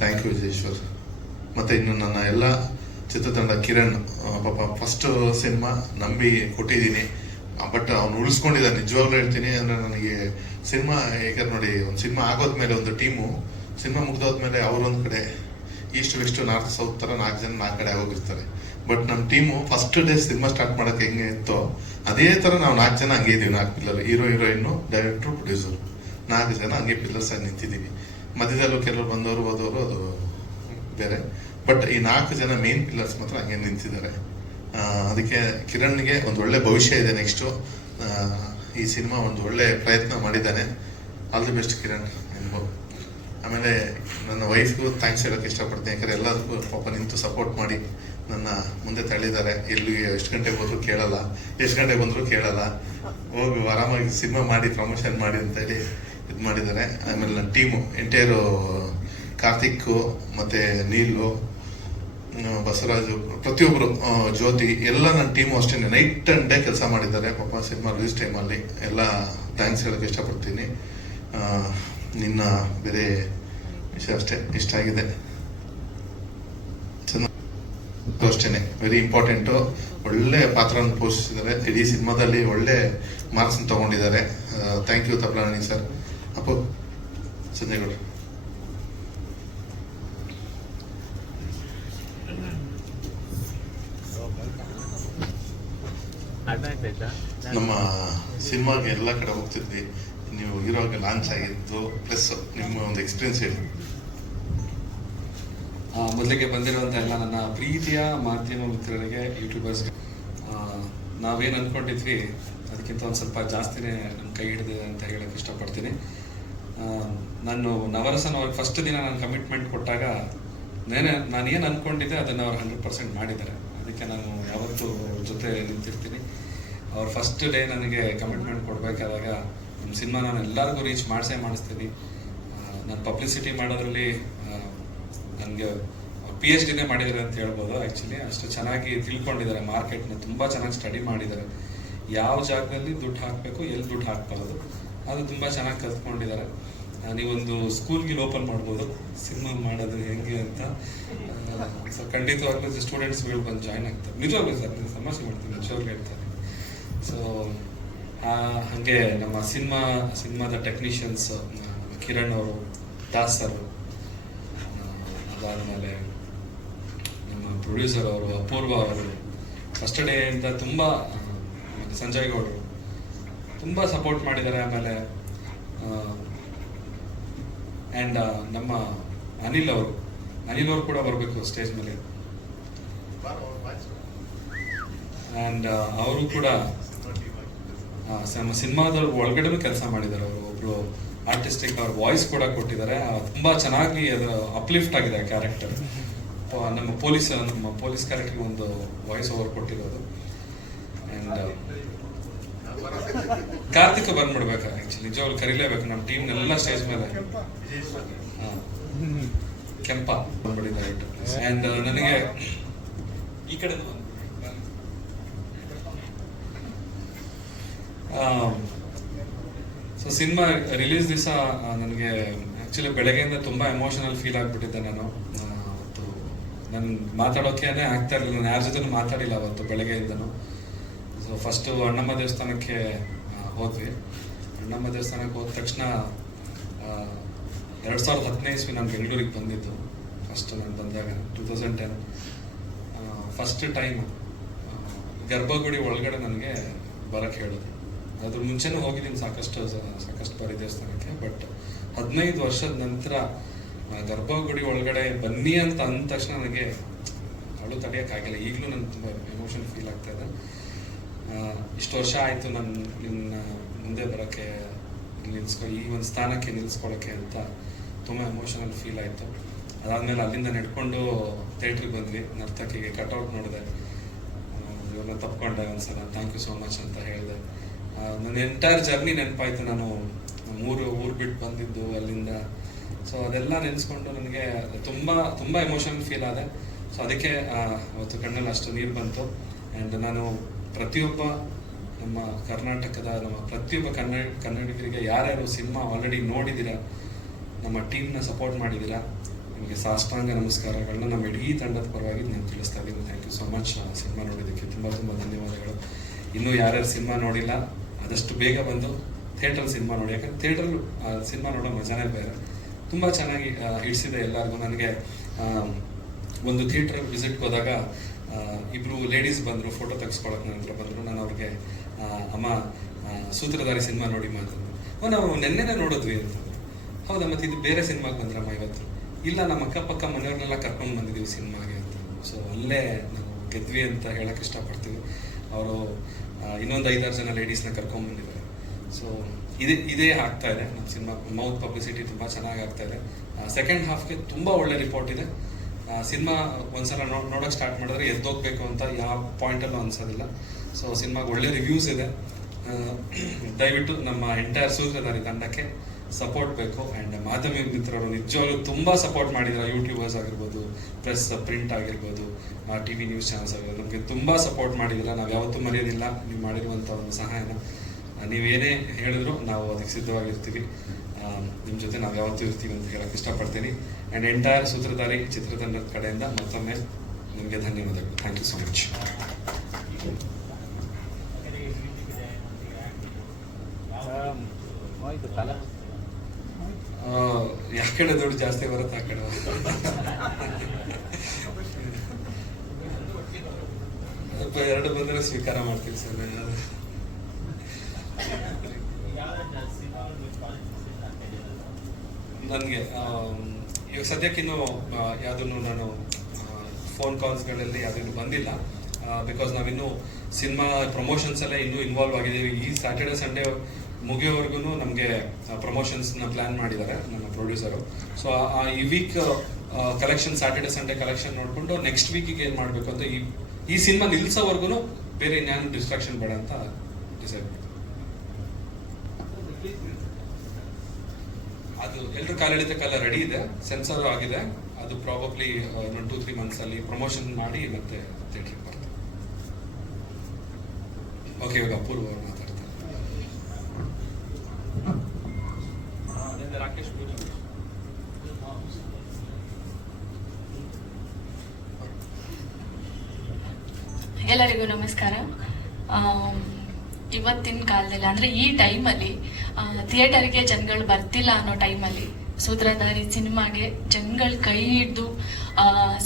Thank you Vijayeshwar. ಮತ್ತೆ ಇನ್ನು ನನ್ನ ಎಲ್ಲ ಚಿತ್ರತಂಡ ಕಿರಣ್ ಪಾಪ ಫಸ್ಟ್ ಸಿನಿಮಾ ನಂಬಿ ಕೊಟ್ಟಿದ್ದೀನಿ. ಬಟ್ ಅವ್ನು ಉಳಿಸ್ಕೊಂಡಿದ್ದ ನಿಜವಾಗ್ಲೂ ಹೇಳ್ತೀನಿ, ಅಂದ್ರೆ ನನಗೆ ಸಿನಿಮಾ ಯಾಕಂದ್ರೆ ನೋಡಿ, ಒಂದು ಸಿನಿಮಾ ಆಗೋದ್ಮೇಲೆ ಒಂದು ಟೀಮು ಸಿನಿಮಾ ಮುಗ್ದೋದ್ಮೇಲೆ ಅವರೊಂದು ಕಡೆ ಈಸ್ಟ್ ವೆಸ್ಟ್ ನಾರ್ತ್ ಸೌತ್ ಥರ ನಾಲ್ಕು ಜನ ನಾಲ್ಕು ಕಡೆ ಆಗೋಗಿರ್ತಾರೆ. ಬಟ್ ನಮ್ಮ team first day cinema start ಮಾಡಕ್ಕೆ ಹೆಂಗೆ ಇತ್ತೋ, ಅದೇ ತರ ನಾವು ನಾಲ್ಕು ಜನ ಹಂಗೆ ಇದೀವಿ ನಾಲ್ಕು pillar hero heroine director producer ನಾಲ್ಕು ಜನ ಹಂಗೆ ಪಿಲ್ಲರ್ಸ್ ಆಗಿ ನಿಂತಿದ್ದೀವಿ. ಮಧ್ಯದಲ್ಲೂ ಕೆಲವರು ಬಂದವರು, ಹೋದವರು, ಅದು ಬೇರೆ. ಬಟ್ ಈ ನಾಲ್ಕು ಜನ ಮೇನ್ ಪಿಲ್ಲರ್ಸ್ ಮಾತ್ರ ಹಂಗೆ ನಿಂತಿದ್ದಾರೆ. ಅದಕ್ಕೆ ಕಿರಣ್ಗೆ ಒಂದು ಒಳ್ಳೆ ಭವಿಷ್ಯ ಇದೆ ನೆಕ್ಸ್ಟ್ ಈ ಸಿನಿಮಾ ಒಂದು ಒಳ್ಳೆ ಪ್ರಯತ್ನ ಮಾಡಿದ್ದಾನೆ. All the best Kiran. ನಿಮ್ಗೂ ಆಮೇಲೆ ನನ್ನ ವೈಫ್ಗೂ ಥ್ಯಾಂಕ್ಸ್ ಹೇಳಕ್ಕೆ ಇಷ್ಟಪಡ್ತೀನಿ. ಯಾಕಂದ್ರೆ ಎಲ್ಲದಕ್ಕೂ ಪಾಪ ನಿಂತು ಸಪೋರ್ಟ್ ಮಾಡಿ ನನ್ನ ಮುಂದೆ ತಳ್ಳಿದ್ದಾರೆ. ಎಲ್ಲಿಗೆ ಎಷ್ಟು ಗಂಟೆಗೆ ಹೋದ್ರು ಕೇಳಲ್ಲ. ಎಷ್ಟು ಗಂಟೆಗೆ ಬಂದ್ರು ಕೇಳಲ್ಲ. ಹೋಗಿ ಆರಾಮಾಗಿ ಸಿನಿಮಾ ಮಾಡಿ ಪ್ರಮೋಷನ್ ಮಾಡಿ ಅಂತ ಹೇಳಿ ಇದು ಮಾಡಿದ್ದಾರೆ. ಆಮೇಲೆ ನನ್ನ ಟೀಮು ಎಂಟೈರು ಕಾರ್ತಿಕ್, ಮತ್ತೆ ನೀಲು ಬಸವರಾಜು ಪ್ರತಿಯೊಬ್ಬರು ಜ್ಯೋತಿ, ಎಲ್ಲ ನನ್ನ ಟೀಮು ಅಷ್ಟೇ. ನೈಟ್ ಅಂಡ್ ಡೇ ಕೆಲಸ ಮಾಡಿದ್ದಾರೆ. ಪಾಪ ಸಿನಿಮಾ ರಿಲೀಸ್ ಟೈಮಲ್ಲಿ ಎಲ್ಲ ಥ್ಯಾಂಕ್ಸ್ ಹೇಳೋಕ್ಕೆ ಇಷ್ಟಪಡ್ತೀನಿ. ನಿನ್ನ ಬೇರೆ ವಿಷಯ ಅಷ್ಟೇ ಇಷ್ಟ ಆಗಿದೆ ಚೆನ್ನಾಗಿ ಅಷ್ಟೇನೆ ವೆರಿ ಇಂಪಾರ್ಟೆಂಟ್ ಒಳ್ಳೆ ಪಾತ್ರನ ಪೋಷಿಸಿದ್ದಾರೆ. ಇಡೀ ಸಿನಿಮಾದಲ್ಲಿ ಒಳ್ಳೆ ಮಾರ್ಕ್ಸ್ ತಗೊಂಡಿದ್ದಾರೆ. Thank you Taplani sir Appu Sanjay ನಮ್ಮ ಸಿನಿಮಾಗೆ ಎಲ್ಲ ಕಡೆ ಹೋಗ್ತಿದ್ವಿ. ನೀವು ಹೀರೋಗೆ ಲಾಂಚ್ ಆಗಿದ್ದು ಪ್ಲಸ್ ನಿಮ್ಮ ಒಂದು ಎಕ್ಸ್ಪೀರಿಯನ್ಸ್ ಹೇಳಿ. ಮೊದಲಿಗೆ ಬಂದಿರುವಂತ ಎಲ್ಲ ನನ್ನ ಪ್ರೀತಿಯ ಮಾಧ್ಯಮ ಮಿತ್ರರಿಗೆ ಯೂಟ್ಯೂಬರ್ಸ್ ನಾವೇನು ಅಂದ್ಕೊಂಡಿದ್ವಿ ಅದಕ್ಕಿಂತ ಒಂದು ಸ್ವಲ್ಪ ಜಾಸ್ತಿನೇ ನಮ್ಮ ಕೈ ಹಿಡಿದೆ ಅಂತ ಹೇಳಕ್ಕೆ ಇಷ್ಟಪಡ್ತೀನಿ. ನಾನು ನವರಸನ್ ಅವ್ರಿಗೆ ಫಸ್ಟ್ ದಿನ ನಾನು ಕಮಿಟ್ಮೆಂಟ್ ಕೊಟ್ಟಾಗ ನೇನೆ, ನಾನು ಏನು ಅಂದ್ಕೊಂಡಿದ್ದೆ ಅದನ್ನು ಅವ್ರು ಹಂಡ್ರೆಡ್ ಪರ್ಸೆಂಟ್ ಮಾಡಿದ್ದಾರೆ. ಅದಕ್ಕೆ ನಾನು ಯಾವತ್ತೂ ಜೊತೆ ನಿಂತಿರ್ತೀನಿ. ಅವ್ರು ಫಸ್ಟ್ ಡೇ ನನಗೆ ಕಮಿಟ್ಮೆಂಟ್ ಕೊಡಬೇಕಾದಾಗ ನಮ್ಮ ಸಿನಿಮಾ ನಾನು ಎಲ್ಲರಿಗೂ ರೀಚ್ ಮಾಡಿಸೇ ಮಾಡಿಸ್ತೀನಿ. ನಾನು ಪಬ್ಲಿಸಿಟಿ ಮಾಡೋದ್ರಲ್ಲಿ ನನಗೆ ಪಿ ಎಚ್ ಡಿನೇ ಮಾಡಿದ್ದಾರೆ ಅಂತ ಹೇಳ್ಬೋದು ಆ್ಯಕ್ಚುಲಿ ಅಷ್ಟು ಚೆನ್ನಾಗಿ ತಿಳ್ಕೊಂಡಿದ್ದಾರೆ ಮಾರ್ಕೆಟ್ನ, ತುಂಬ ಚೆನ್ನಾಗಿ ಸ್ಟಡಿ ಮಾಡಿದ್ದಾರೆ. ಯಾವ ಜಾಗದಲ್ಲಿ ದುಡ್ಡು ಹಾಕಬೇಕು, ಎಲ್ಲಿ ದುಡ್ಡು ಹಾಕ್ಬಾರ್ದು, ಅದು ತುಂಬ ಚೆನ್ನಾಗಿ ಕಲ್ತ್ಕೊಂಡಿದ್ದಾರೆ. ನೀವೊಂದು ಸ್ಕೂಲ್ಗೆ ಓಪನ್ ಮಾಡ್ಬೋದು, ಸಿನಿಮಾ ಮಾಡೋದು ಹೆಂಗೆ ಅಂತ. ಸೊ ಖಂಡಿತವಾಗ್ಲೂ ಸ್ಟೂಡೆಂಟ್ಸ್ಗಳು ಬಂದು ಜಾಯ್ನ್ ಆಗ್ತಾರೆ. ನಿಜವಾಗ್ಲೂ ಸರ್ ಸಮಸ್ಯೆ ಮಾಡ್ತೀನಿ ನಿಜವಾಗ್ಲೂ ಹೇಳ್ತಾರೆ. ಸೊ ಹಾಗೆ ನಮ್ಮ ಸಿನಿಮಾ ಸಿನಿಮಾದ ಟೆಕ್ನಿಷಿಯನ್ಸ್ ಕಿರಣ್ ಅವರು ದಾಸ್ ಸರ್ ಅದಾದಮೇಲೆ ನಮ್ಮ ಪ್ರೊಡ್ಯೂಸರ್ ಅವರು ಅಪೂರ್ವ ಅವರು ಫಸ್ಟ್ ಡೇ ಅಂತ ತುಂಬ ಸಂಜಯ್ ಗೌಡರು ತುಂಬ ಸಪೋರ್ಟ್ ಮಾಡಿದ್ದಾರೆ. ಆಮೇಲೆ ಆ್ಯಂಡ್ ನಮ್ಮ ಅನಿಲ್ ಅವರು ಅನಿಲ್ ಅವರು ಕೂಡ ಬರಬೇಕು ಸ್ಟೇಜ್ ಮೇಲೆ. ಆ್ಯಂಡ್ ಅವರು ಕೂಡ ನಮ್ಮ ಸಿನಿಮಾದ ಒಳಗಡೆನೂ ಕೆಲಸ ಮಾಡಿದ್ದಾರೆ ಅವರು. ಒಬ್ರು ಆರ್ಟಿಸ್ಟಿಕ್ ಅವ್ರ ವಾಯ್ಸ್ ಕೂಡ ಕೊಟ್ಟಿದ್ದಾರೆ. ಆ, ತುಂಬಾ ಚೆನ್ನಾಗಿ ಅದು ಅಪ್ಲಿಫ್ಟ್ ಆಗಿದೆ ಕ್ಯಾರೆಕ್ಟರ್ *laughs* ನಮ್ಮ ಪೊಲೀಸ್ ನಮ್ಮ ಪೊಲೀಸ್ ಕ್ಯಾರೆಕ್ಟರ್ ಒಂದು ವಾಯ್ಸ್ ಓವರ್ ಕೊಟ್ಟಿರೋದು. ಅಂಡ್ ಕಾರ್ತಿಕ್ ಬಂದ್ಬಿಡ್ಬೇಕು ಆ್ಯಕ್ಚುಲಿ ನಿಜವಾಗ್ಲು ಕರೀಲೇಬೇಕು. ನಮ್ಮ ಟೀಮ್ ಎಲ್ಲ ಸ್ಟೇಜ್ ಮೇಲೆ. ಹಾ. ಕೆಂಪ ಬಂದ್ಬಿಡಿದ್ದಾರೆ ಅಂಡ್ ನನಗೆ ಈ ಕಡೆ ಸೊ ಸಿನಿಮಾ ರಿಲೀಸ್ ದಿವಸ ನನಗೆ ಆ್ಯಕ್ಚುಲಿ ಬೆಳಗ್ಗೆಯಿಂದ ತುಂಬ ಎಮೋಷನಲ್ ಫೀಲ್ ಆಗಿಬಿಟ್ಟಿದ್ದೆ ನಾನು. ಅವತ್ತು ನಾನು ಮಾತಾಡೋಕೆ ಆಗ್ತಾ ಇರಲಿಲ್ಲ. ನಾನು ಯಾರ ಜೊತೆ ಮಾತಾಡಿಲ್ಲ ಅವತ್ತು ಬೆಳಗ್ಗೆಯಿಂದನು. ಸೊ ಫಸ್ಟು ಅಣ್ಣಮ್ಮ ದೇವಸ್ಥಾನಕ್ಕೆ ಹೋದ್ವಿ. ಅಣ್ಣಮ್ಮ ದೇವಸ್ಥಾನಕ್ಕೆ ಹೋದ ತಕ್ಷಣ ಎರಡು ಸಾವಿರದ ಹತ್ತನೇ ಇಸ್ವಿ ನಾನು ಬೆಂಗಳೂರಿಗೆ ಬಂದಿದ್ದು. ಫಸ್ಟ್ ನಾನು ಬಂದಾಗ two thousand ten first time ಗರ್ಭಗುಡಿ ಒಳಗಡೆ ನನಗೆ ಬರಕ್ಕೆ ಹೇಳಿದ್ರು. ಅದ್ರ ಮುಂಚೆನೂ ಹೋಗಿದ್ದೀನಿ ಸಾಕಷ್ಟು ಸಾಕಷ್ಟು ಬಾರಿ ದೇವಸ್ಥಾನಕ್ಕೆ ಬಟ್ ಹದಿನೈದು ವರ್ಷದ ನಂತರ ಗರ್ಭಗುಡಿ ಒಳಗಡೆ ಬನ್ನಿ ಅಂತ ಅಂದ ತಕ್ಷಣ ನನಗೆ ಅಳು ತಡೆಯೋಕ್ಕಾಗಿಲ್ಲ. ಈಗಲೂ ನನಗೆ ತುಂಬ ಎಮೋಷನ್ ಫೀಲ್ ಆಗ್ತಾ ಇದೆ. ಇಷ್ಟು ವರ್ಷ ಆಯಿತು ನಾನು, ನಿನ್ನ ಮುಂದೆ ಬರೋಕ್ಕೆ, ನಿಲ್ಸ್ಕೊ, ಈ ಒಂದು ಸ್ಥಾನಕ್ಕೆ ನಿಲ್ಲಿಸ್ಕೊಳ್ಳೋಕ್ಕೆ ಅಂತ ತುಂಬ ಎಮೋಷನಲ್ ಫೀಲ್ ಆಯಿತು. ಅದಾದಮೇಲೆ ಅಲ್ಲಿಂದ ನಡ್ಕೊಂಡು ಥಿಯೇಟ್ರಿಗೆ ಬಂದ್ವಿ. ನರ್ತಕಿಗೆ ಕಟ್ಔಟ್ ನೋಡಿದೆ. ಇವ್ರನ್ನ ತಪ್ಕೊಂಡೆ ಒಂದ್ಸಲ. ಥ್ಯಾಂಕ್ ಯು ಸೋ ಮಚ್ ಅಂತ ಹೇಳಿದೆ. ನನ್ನ ಎಂಟೈರ್ ಜರ್ನಿ ನೆನಪಾಯ್ತು. ನಾನು ಮೂರು ಊರು ಬಿಟ್ಟು ಬಂದಿದ್ದು ಅಲ್ಲಿಂದ. ಸೊ ಅದೆಲ್ಲ ನೆನೆಸ್ಕೊಂಡು ನನಗೆ ತುಂಬ ತುಂಬ ಎಮೋಷನ್ ಫೀಲ್ ಆದೆ. ಸೊ ಅದಕ್ಕೆ ಅವತ್ತು ಕಣ್ಣಲ್ಲಿ ಅಷ್ಟು ನೀರು ಬಂತು. ಆ್ಯಂಡ್ ನಾನು ಪ್ರತಿಯೊಬ್ಬ ನಮ್ಮ ಕರ್ನಾಟಕದ, ನಮ್ಮ ಪ್ರತಿಯೊಬ್ಬ ಕನ್ನಡ, ಕನ್ನಡಿಗರಿಗೆ ಯಾರ್ಯಾರು ಸಿನಿಮಾ ಆಲ್ರೆಡಿ ನೋಡಿದ್ದೀರಾ, ನಮ್ಮ ಟೀಮ್ನ ಸಪೋರ್ಟ್ ಮಾಡಿದ್ದೀರಾ, ನಿಮಗೆ ಸಾಷ್ಟಾಂಗ ನಮಸ್ಕಾರಗಳನ್ನ ನಮ್ಮ ಇಡೀ ತಂಡದ ಪರವಾಗಿ ನಾನು ತಿಳಿಸ್ತಾ ಇದ್ದೀನಿ. Thank you so much cinema ನೋಡಿದ್ದಕ್ಕೆ ತುಂಬ ತುಂಬ ಧನ್ಯವಾದಗಳು. ಇನ್ನೂ ಯಾರ್ಯಾರು ಸಿನಿಮಾ ನೋಡಿಲ್ಲ ಆದಷ್ಟು ಬೇಗ ಬಂದು ಥಿಯೇಟ್ರಲ್ಲಿ ಸಿನಿಮಾ ನೋಡಿ. ಯಾಕಂದ್ರೆ ಥಿಯೇಟ್ರಲ್ಲಿ ಸಿನಿಮಾ ನೋಡೋ ಮಜಾನೇ ಬೇರೆ. ತುಂಬ ಚೆನ್ನಾಗಿ ಹಿಡಿಸಿದೆ ಎಲ್ಲರಿಗೂ. ನನಗೆ ಒಂದು ಥಿಯೇಟ್ರ್ ವಿಸಿಟ್ಗೆ ಹೋದಾಗ ಇಬ್ಬರು ಲೇಡೀಸ್ ಬಂದರು, ಫೋಟೋ ತೆಗೆಸ್ಕೊಳಕ್ಕೆ ನನ್ನ ಹತ್ರ ಬಂದರು. ನಾನು ಅವ್ರಿಗೆ ಅಮ್ಮ ಸೂತ್ರಧಾರಿ ಸಿನಿಮಾ ನೋಡಿ ಮಾತಂದ್ರು ಓ, ನಾವು ನೆನ್ನೆನೇ ನೋಡಿದ್ವಿ ಅಂತ ಹೌದಾ, ಮತ್ತೆ ಇದು ಬೇರೆ ಸಿನಿಮಾಗೆ ಬಂದ್ರಮ್ಮ ಇವತ್ತು? ಇಲ್ಲ, ನಮ್ಮ ಅಕ್ಕಪಕ್ಕ ಮನೆಯವ್ರನ್ನೆಲ್ಲ ಕರ್ಕೊಂಡು ಬಂದಿದ್ದೀವಿ ಸಿನಿಮಾಗೆ ಅಂತ. ಸೊ, ಅಲ್ಲೇ ನಾವು ಗೆದ್ವಿ ಅಂತ ಹೇಳಕ್ ಇಷ್ಟಪಡ್ತೀವಿ. ಅವರು ಇನ್ನೊಂದು ಐದಾರು ಜನ ಲೇಡೀಸ್ನ ಕರ್ಕೊಂಡ್ಬಂದಿದ್ದಾರೆ ಸೊ ಇದೇ ಇದೇ ಆಗ್ತಾ ಇದೆ. ನಮ್ಮ ಸಿನಿಮಾ ಮೌತ್ ಪಬ್ಲಿಸಿಟಿ ತುಂಬ ಚೆನ್ನಾಗಿ ಆಗ್ತಾ ಇದೆ. ಸೆಕೆಂಡ್ ಹಾಫ್ಗೆ ತುಂಬ ಒಳ್ಳೆ ರಿಪೋರ್ಟ್ ಇದೆ. ಸಿನಿಮಾ ಒಂದ್ಸಲ ನೋ, ನೋಡೋಕೆ ಸ್ಟಾರ್ಟ್ ಮಾಡಿದ್ರೆ ಎದ್ದೋಗ್ಬೇಕು ಅಂತ ಯಾವ ಪಾಯಿಂಟಲ್ಲೂ ಅನ್ಸೋದಿಲ್ಲ. ಸೊ ಸಿನಿಮಾಗೆ ಒಳ್ಳೆ ರಿವ್ಯೂಸ್ ಇದೆ. ದಯವಿಟ್ಟು ನಮ್ಮ ಎಂಟೈರ್ ಸೂತ್ರಧಾರಿ ತಂಡಕ್ಕೆ ಸಪೋರ್ಟ್ ಬೇಕು. ಆ್ಯಂಡ್ ಮಾಧ್ಯಮ ಮಿತ್ರರು ನಿಜವಾಗ್ಲೂ ತುಂಬ ಸಪೋರ್ಟ್ ಮಾಡಿದ್ರು. ಯೂಟ್ಯೂಬರ್ಸ್ ಆಗಿರ್ಬೋದು ಪ್ರೆಸ್ ಪ್ರಿಂಟ್ ಆಗಿರ್ಬೋದು ಟಿ ವಿ ನ್ಯೂಸ್ ಚಾನಲ್ಸ್ ಆಗಿರ್ಬೋದು ನಮಗೆ ತುಂಬ ಸಪೋರ್ಟ್ ಮಾಡಿದಿಲ್ಲ ನಾವು ಯಾವತ್ತೂ ಮರೆಯೋದಿಲ್ಲ. ನೀವು ಮಾಡಿರುವಂಥ ಒಂದು ಸಹಾಯನ. ನೀವೇನೇ ಹೇಳಿದ್ರು ನಾವು ಅದಕ್ಕೆ ಸಿದ್ಧವಾಗಿರ್ತೀವಿ. ನಿಮ್ಮ ಜೊತೆ ನಾವು ಯಾವತ್ತೂ ಇರ್ತೀವಿ ಅಂತ ಹೇಳಕ್ಕೆ ಇಷ್ಟಪಡ್ತೀನಿ. ಆ್ಯಂಡ್ ಎಂಟೈರ್ ಸೂತ್ರಧಾರಿ ಚಿತ್ರತಂಡದ ಕಡೆಯಿಂದ ಮತ್ತೊಮ್ಮೆ ನಿಮಗೆ ಧನ್ಯವಾದಗಳು. ಥ್ಯಾಂಕ್ ಯು ಸೊ ಮಚ್ ಆಯಿತು ಕಾಲ ಯಾವ ಕಡೆ ದುಡ್ಡು ಜಾಸ್ತಿ ಬರುತ್ತೆ ಆ ಕಡೆ? ಎರಡು ಬಂದರೆ ಸ್ವೀಕಾರ ಮಾಡ್ತೀವಿ ಸರ್ ನನಗೆ ಇವಾಗ ಸದ್ಯಕ್ಕಿನ್ನೂ ಯಾವುದನ್ನು ನಾನು ಫೋನ್ ಕಾಲ್ಸ್ಗಳಲ್ಲಿ ಯಾವ್ದು ಬಂದಿಲ್ಲ. ಬಿಕಾಸ್ ನಾವಿನ್ನೂ ಸಿನಿಮಾ ಪ್ರಮೋಷನ್ಸ್ ಎಲ್ಲ ಇನ್ನೂ ಇನ್ವಾಲ್ವ್ ಆಗಿದ್ದೀವಿ. ಈ ಸ್ಯಾಟರ್ಡೆ ಸಂಡೇ ಮುಗಿಯೋವರೆಗೂ ನಮಗೆ ಪ್ರಮೋಷನ್ಸ್ನ ಪ್ಲಾನ್ ಮಾಡಿದ್ದಾರೆ ನಮ್ಮ ಪ್ರೊಡ್ಯೂಸರು ಸೊ ಆ ಈ week collection Saturday Sunday collection ನೋಡಿಕೊಂಡು ನೆಕ್ಸ್ಟ್ ವೀಕಿಗೆ ಏನು ಮಾಡಬೇಕು ಅಂತ ಈ ಈ ಸಿನಿಮಾ ನಿಲ್ಲಿಸೋವರೆಗೂ ಬೇರೆ ಇನ್ಯಾನು ಡಿಸ್ಟ್ರಾಕ್ಷನ್ ಬೇಡ ಅಂತ ಡಿಸೈಡ್ ಅದು ಎಲ್ಲರೂ ಕಾಲ ರೆಡಿ ಇದೆ ಸೆನ್ಸರ್ ಆಗಿದೆ. ಅದು ಪ್ರಾಬಬ್ಲಿ ಇನ್ನೊಂದು ಟೂ ತ್ರೀ ಮಂತ್ಸ್ ಅಲ್ಲಿ ಪ್ರಮೋಷನ್ ಮಾಡಿ ಮತ್ತೆ ಥಿಯೇಟ್ರಿಗೆ ಓಕೆ ಇವಾಗ ಅಪೂರ್ವ ಎಲ್ಲರಿಗೂ ನಮಸ್ಕಾರ. ಇವತ್ತಿನ ಕಾಲದಲ್ಲಿ ಅಂದ್ರೆ ಈ ಟೈಮಲ್ಲಿ ಥಿಯೇಟರ್ಗೆ ಜನಗಳು ಬರ್ತಿಲ್ಲ ಅನ್ನೋ ಟೈಮಲ್ಲಿ ಸೂತ್ರಧಾರಿ ಸಿನಿಮಾಗೆ ಜನಗಳ ಕೈ ಹಿಡಿದು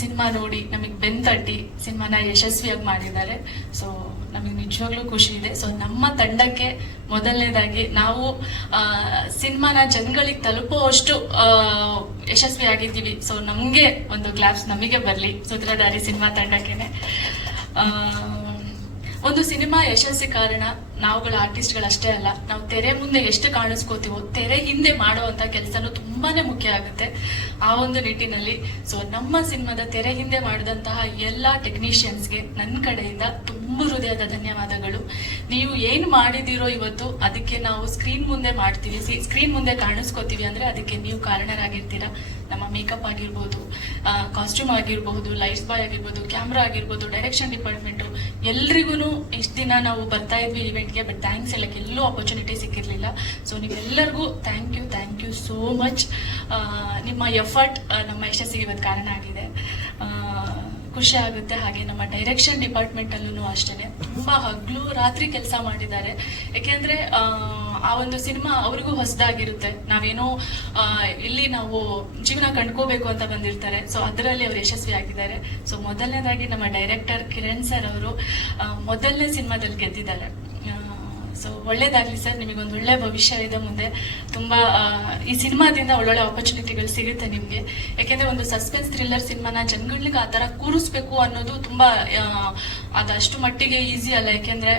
ಸಿನಿಮಾ ನೋಡಿ ನಮಗೆ ತಟ್ಟಿ ಸಿನಿಮಾನ ಯಶಸ್ವಿಯಾಗಿ ಮಾಡಿದ್ದಾರೆ. ಸೊ ನಮಗೆ ನಿಜವಾಗ್ಲೂ ಖುಷಿ ಇದೆ. ಸೊ ನಮ್ಮ ತಂಡಕ್ಕೆ ಮೊದಲನೇದಾಗಿ ನಾವು ಸಿನಿಮಾನ ಜನಗಳಿಗೆ ತಲುಪುವಷ್ಟು ಯಶಸ್ವಿಯಾಗಿದ್ದೀವಿ. ಸೊ ನಮಗೆ ಒಂದು ಕ್ಲಾಪ್ಸ್ ನಮಗೆ ಬರಲಿ ಸೂತ್ರಧಾರಿ ಸಿನಿಮಾ ತಂಡಕ್ಕೇನೆ. ಒಂದು ಸಿನಿಮಾ ಯಶಸ್ಸಿ ಕಾರಣ ನಾವುಗಳ ಆರ್ಟಿಸ್ಟ್ಗಳಷ್ಟೇ ಅಲ್ಲ, ನಾವು ತೆರೆ ಮುಂದೆ ಎಷ್ಟು ಕಾಣಿಸ್ಕೋತೀವೋ, ತೆರೆ ಹಿಂದೆ ಮಾಡುವಂತ ಕೆಲಸನೂ ತುಂಬಾನೇ ಮುಖ್ಯ ಆಗುತ್ತೆ. ಆ ಒಂದು ನಿಟ್ಟಿನಲ್ಲಿ ಸೊ ನಮ್ಮ ಸಿನಿಮಾದ ತೆರೆ ಹಿಂದೆ ಮಾಡಿದಂತಹ ಎಲ್ಲ ಟೆಕ್ನಿಷಿಯನ್ಸ್ಗೆ ನನ್ನ ಕಡೆಯಿಂದ ತುಂಬ ಹೃದಯದ ಧನ್ಯವಾದಗಳು. ನೀವು ಏನು ಮಾಡಿದ್ದೀರೋ ಇವತ್ತು ಅದಕ್ಕೆ ನಾವು ಸ್ಕ್ರೀನ್ ಮುಂದೆ ಮಾಡ್ತೀವಿ. ಸ್ಕ್ರೀನ್ ಮುಂದೆ ಕಾಣಿಸ್ಕೋತೀವಿ ಅಂದರೆ ಅದಕ್ಕೆ ನೀವು ಕಾರಣರಾಗಿರ್ತೀರಾ. ನಮ್ಮ ಮೇಕಪ್ ಆಗಿರ್ಬೋದು ಕಾಸ್ಟ್ಯೂಮ್ ಆಗಿರ್ಬೋದು ಲೈಟ್ಸ್ ಬಾಯ್ ಆಗಿರ್ಬೋದು ಕ್ಯಾಮ್ರಾ ಆಗಿರ್ಬೋದು ಡೈರೆಕ್ಷನ್ ಡಿಪಾರ್ಟ್ಮೆಂಟು ಎಲ್ರಿಗೂ ಇಷ್ಟು ದಿನ ನಾವು ಬರ್ತಾ ಇದ್ವಿ ಇವೆಂಟ್ಗೆ ಬಟ್ ಥ್ಯಾಂಕ್ಸ್ ಹೇಳಕ್ಕೆ ಎಲ್ಲೂ ಅಪರ್ಚುನಿಟಿ ಸಿಕ್ಕಿರಲಿಲ್ಲ. So ನೀವೆಲ್ಲರಿಗೂ thank you thank you so much ನಿಮ್ಮ ಎಫರ್ಟ್ ನಮ್ಮ ಯಶಸ್ಸಿಗೆ ಇವತ್ತು ಕಾರಣ ಆಗಿದೆ. ಖುಷಿ ಆಗುತ್ತೆ. ಹಾಗೆ ನಮ್ಮ ಡೈರೆಕ್ಷನ್ ಡಿಪಾರ್ಟ್ಮೆಂಟ್ ಅಲ್ಲೂ ಅಷ್ಟೇ ತುಂಬಾ ಹಗ್ಲು ರಾತ್ರಿ ಕೆಲಸ ಮಾಡಿದ್ದಾರೆ. ಯಾಕೆಂದ್ರೆ ಆ, ಒಂದು ಸಿನಿಮಾ ಅವ್ರಿಗೂ ಹೊಸದಾಗಿರುತ್ತೆ. ನಾವೇನೋ ಇಲ್ಲಿ ನಾವು ಜೀವನ ಕಂಡ್ಕೋಬೇಕು ಅಂತ ಬಂದಿರ್ತಾರೆ. ಸೊ ಅದರಲ್ಲಿ ಅವ್ರು ಯಶಸ್ವಿ ಆಗಿದ್ದಾರೆ. ಸೊ ಮೊದಲನೇದಾಗಿ ನಮ್ಮ ಡೈರೆಕ್ಟರ್ ಕಿರಣ್ ಸರ್ ಅವರು ಮೊದಲನೇ ಸಿನಿಮಾದಲ್ಲಿ ಗೆದ್ದಿದ್ದಾರೆ. ಸೊ ಒಳ್ಳೇದಾಗ್ಲಿ ಸರ್, ನಿಮಗೊಂದು ಒಳ್ಳೆ ಭವಿಷ್ಯ ಇದೆ ಮುಂದೆ. ತುಂಬಾ ಈ ಸಿನಿಮಾದಿಂದ ಒಳ್ಳೊಳ್ಳೆ ಆಪರ್ಚುನಿಟಿಗಳು ಸಿಗುತ್ತೆ ನಿಮಗೆ. ಯಾಕೆಂದ್ರೆ ಒಂದು ಸಸ್ಪೆನ್ಸ್ ಥ್ರಿಲ್ಲರ್ ಸಿನಿಮಾನ ಜನಗಳಿಗೆ ಆ ತರ ಕೂರಿಸ್ಬೇಕು ಅನ್ನೋದು ತುಂಬಾ ಅದಷ್ಟು ಮಟ್ಟಿಗೆ ಈಸಿ ಅಲ್ಲ. ಯಾಕೆಂದ್ರೆ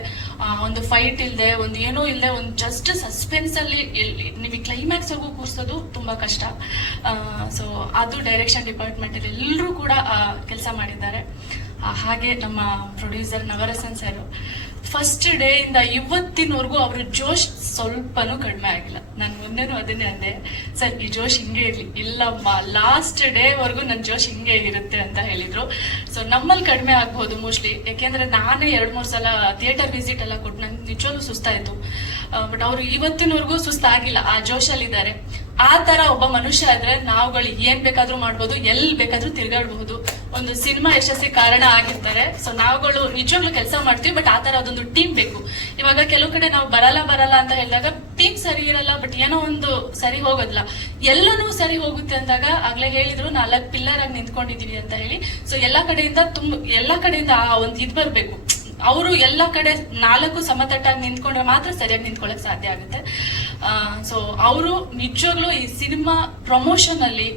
ಒಂದು ಫೈಟ್ ಇಲ್ಲದೆ ಒಂದು ಏನೂ ಇಲ್ಲದೆ ಒಂದು ಜಸ್ಟ್ ಸಸ್ಪೆನ್ಸ್ ಅಲ್ಲಿ ಎಲ್- ನಿಮಗೆ ಕ್ಲೈಮ್ಯಾಕ್ಸ್ ಆಗು ಕೂರಿಸೋದು ತುಂಬಾ ಕಷ್ಟ. ಸೊ ಅದು ಡೈರೆಕ್ಷನ್ ಡಿಪಾರ್ಟ್ಮೆಂಟ್ ಅಲ್ಲಿ ಎಲ್ಲರೂ ಕೂಡ ಕೆಲಸ ಮಾಡಿದ್ದಾರೆ. ಹಾಗೆ ನಮ್ಮ producer Navarasan sir first day ಇಂದ ಇವತ್ತಿನವರೆಗೂ ಅವ್ರ ಜೋಶ್ ಸ್ವಲ್ಪನೂ ಕಡಿಮೆ ಆಗಿಲ್ಲ. ನಾನು ಮೊನ್ನೆನೂ ಅದನ್ನೇ ಅಂದೆ, ಸರ್, ಈ ಜೋಶ್ ಹಿಂಗೆ ಇರಲಿ. ಇಲ್ಲಮ್ಮ ಲಾಸ್ಟ್ ಡೇ ವರೆಗೂ ನನ್ನ ಜೋಶ್ ಹಿಂಗೆ ಇರುತ್ತೆ ಅಂತ ಹೇಳಿದ್ರು. ಸೊ ನಮ್ಮಲ್ಲಿ ಕಡಿಮೆ ಆಗ್ಬೋದು ಮೋಸ್ಟ್ಲಿ ಯಾಕೆಂದ್ರೆ ನಾನೇ ಎರಡು ಮೂರು ಸಲ ಥಿಯೇಟರ್ ವಿಸಿಟ್ ಎಲ್ಲ ಕೊಟ್ಟು ನನ್ ನಿಜವಾಗ್ಲೂ ಸುಸ್ತಾಯ್ತು. ಬಟ್ ಅವರು ಇವತ್ತಿನವರೆಗೂ ಸುಸ್ತಾಗಿಲ್ಲ. ಆ ಜೋಶಲ್ಲಿದ್ದಾರೆ ಆ ತರ ಒಬ್ಬ ಮನುಷ್ಯ ಆದ್ರೆ ನಾವುಗಳು ಏನ್ ಬೇಕಾದ್ರೂ ಮಾಡ್ಬೋದು ಎಲ್ಲಿ ಬೇಕಾದ್ರೂ ತಿರ್ಗಾಡ್ಬಹುದು. ಒಂದು ಸಿನಿಮಾ ಯಶಸ್ಸಿ ಕಾರಣ ಆಗಿರ್ತಾರೆ. ಸೊ ನಾವುಗಳು ನಿಜವಾಗ್ಲೂ ಕೆಲಸ ಮಾಡ್ತೀವಿ ಬಟ್ ಆ ತರ ಅದೊಂದು ಟೀಮ್ ಬೇಕು. ಇವಾಗ ಕೆಲವು ಕಡೆ ನಾವು ಬರಲ್ಲ ಬರಲ್ಲ ಅಂತ ಹೇಳಿದಾಗ ಟೀಮ್ ಸರಿ ಇರಲ್ಲ ಬಟ್ ಏನೋ ಒಂದು ಸರಿ ಹೋಗೋದಿಲ್ಲ. ಎಲ್ಲನೂ ಸರಿ ಹೋಗುತ್ತೆ ಅಂದಾಗ ಆಗ್ಲೇ ಹೇಳಿದ್ರು, ನಾಲ್ಕು ಪಿಲ್ಲರ್ ಆಗಿ ನಿಂತ್ಕೊಂಡಿದೀವಿ ಅಂತ ಹೇಳಿ. ಸೊ ಎಲ್ಲಾ ಕಡೆಯಿಂದ ತುಂಬ, ಎಲ್ಲಾ ಕಡೆಯಿಂದ ಆ ಒಂದು ಇದ್ ಬರ್ಬೇಕು. ಅವರು ಎಲ್ಲ ಕಡೆ ನಾಲ್ಕು ಸಮತಟ್ಟಾಗಿ ನಿಂತ್ಕೊಂಡ್ರೆ ಮಾತ್ರ ಸರಿಯಾಗಿ ನಿಂತ್ಕೊಳ್ಳೋಕೆ ಸಾಧ್ಯ ಆಗುತ್ತೆ. ಸೊ ಅವರು ನಿಜವಾಗ್ಲೂ ಈ ಸಿನಿಮಾ ಪ್ರಮೋಷನ್ ಅಲ್ಲಿ